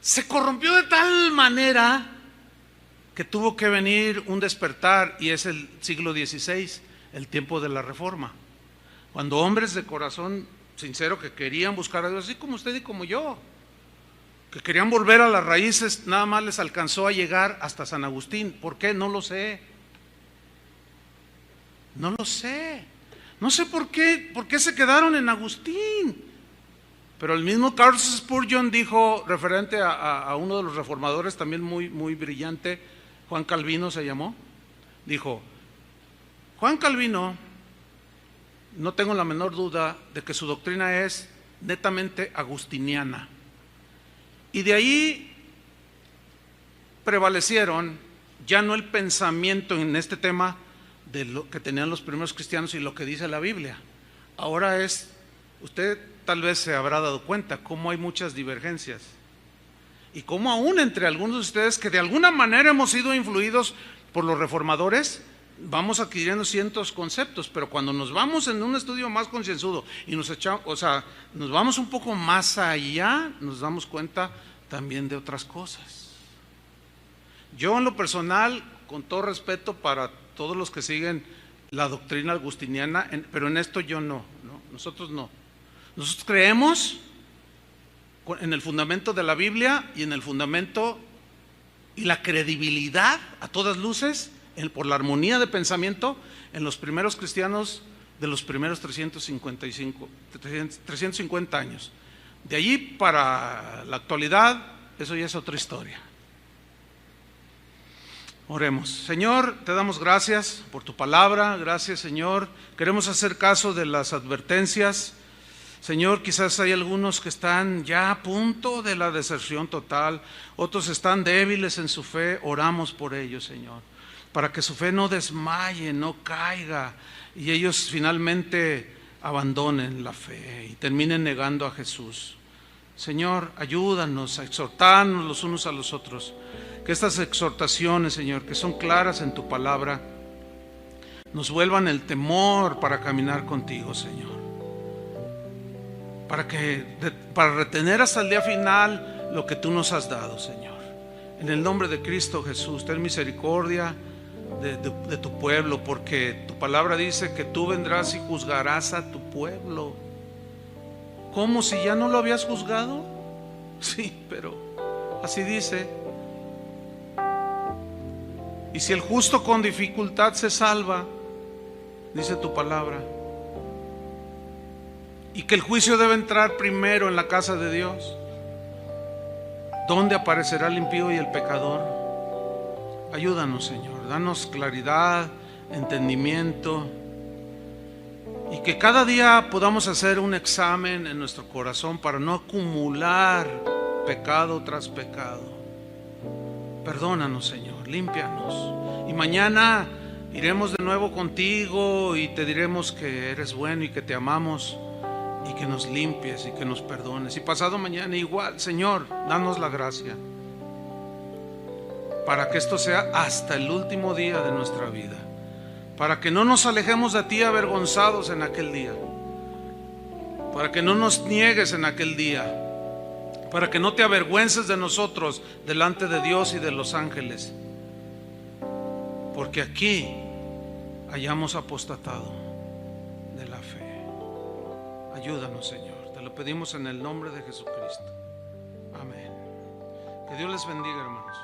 Se corrompió de tal manera que tuvo que venir un despertar, y es el siglo XVI, el tiempo de la Reforma, cuando hombres de corazón sincero que querían buscar a Dios, así como usted y como yo, que querían volver a las raíces, nada más les alcanzó a llegar hasta San Agustín. ¿Por qué? No lo sé. No lo sé. No sé por qué se quedaron en Agustín. Pero el mismo Charles Spurgeon dijo, referente a uno de los reformadores también muy, muy brillante, Juan Calvino se llamó, dijo, Juan Calvino, no tengo la menor duda de que su doctrina es netamente agustiniana. Y de ahí prevalecieron ya no el pensamiento en este tema de lo que tenían los primeros cristianos y lo que dice la Biblia. Ahora es, usted tal vez se habrá dado cuenta cómo hay muchas divergencias y cómo aún entre algunos de ustedes que de alguna manera hemos sido influidos por los reformadores, vamos adquiriendo ciertos conceptos, pero cuando nos vamos en un estudio más concienzudo y nos vamos un poco más allá, nos damos cuenta también de otras cosas. Yo en lo personal, con todo respeto para todos los que siguen la doctrina agustiniana, pero en esto yo nosotros no. Nosotros creemos en el fundamento de la Biblia y en el fundamento y la credibilidad a todas luces, por la armonía de pensamiento en los primeros cristianos de los primeros 350 años. De allí para la actualidad, eso ya es otra historia. Oremos. Señor, te damos gracias por tu palabra. Gracias, Señor. Queremos hacer caso de las advertencias. Señor, quizás hay algunos que están ya a punto de la deserción total, otros están débiles en su fe. Oramos por ellos, Señor, para que su fe no desmaye, no caiga, y ellos finalmente abandonen la fe y terminen negando a Jesús. Señor, ayúdanos a exhortarnos los unos a los otros, que estas exhortaciones, Señor, que son claras en tu palabra, nos vuelvan el temor para caminar contigo, Señor. Para retener hasta el día final lo que tú nos has dado, Señor. En el nombre de Cristo Jesús, ten misericordia de tu pueblo, porque tu palabra dice que tú vendrás y juzgarás a tu pueblo. ¿Cómo, si ya no lo habías juzgado? Sí, pero así dice. Y si el justo con dificultad se salva, dice tu palabra, y que el juicio debe entrar primero en la casa de Dios, ¿dónde aparecerá el impío y el pecador? Ayúdanos, Señor, danos claridad, entendimiento, y que cada día podamos hacer un examen en nuestro corazón para no acumular pecado tras pecado. Perdónanos, Señor, límpianos, y mañana iremos de nuevo contigo y te diremos que eres bueno y que te amamos, y que nos limpies y que nos perdones. Y pasado mañana igual, Señor, danos la gracia para que esto sea hasta el último día de nuestra vida, para que no nos alejemos de ti avergonzados en aquel día, para que no nos niegues en aquel día, para que no te avergüences de nosotros delante de Dios y de los ángeles, porque aquí hayamos apostatado de la fe. Ayúdanos, Señor, te lo pedimos en el nombre de Jesucristo. Amén. Que Dios les bendiga, hermanos.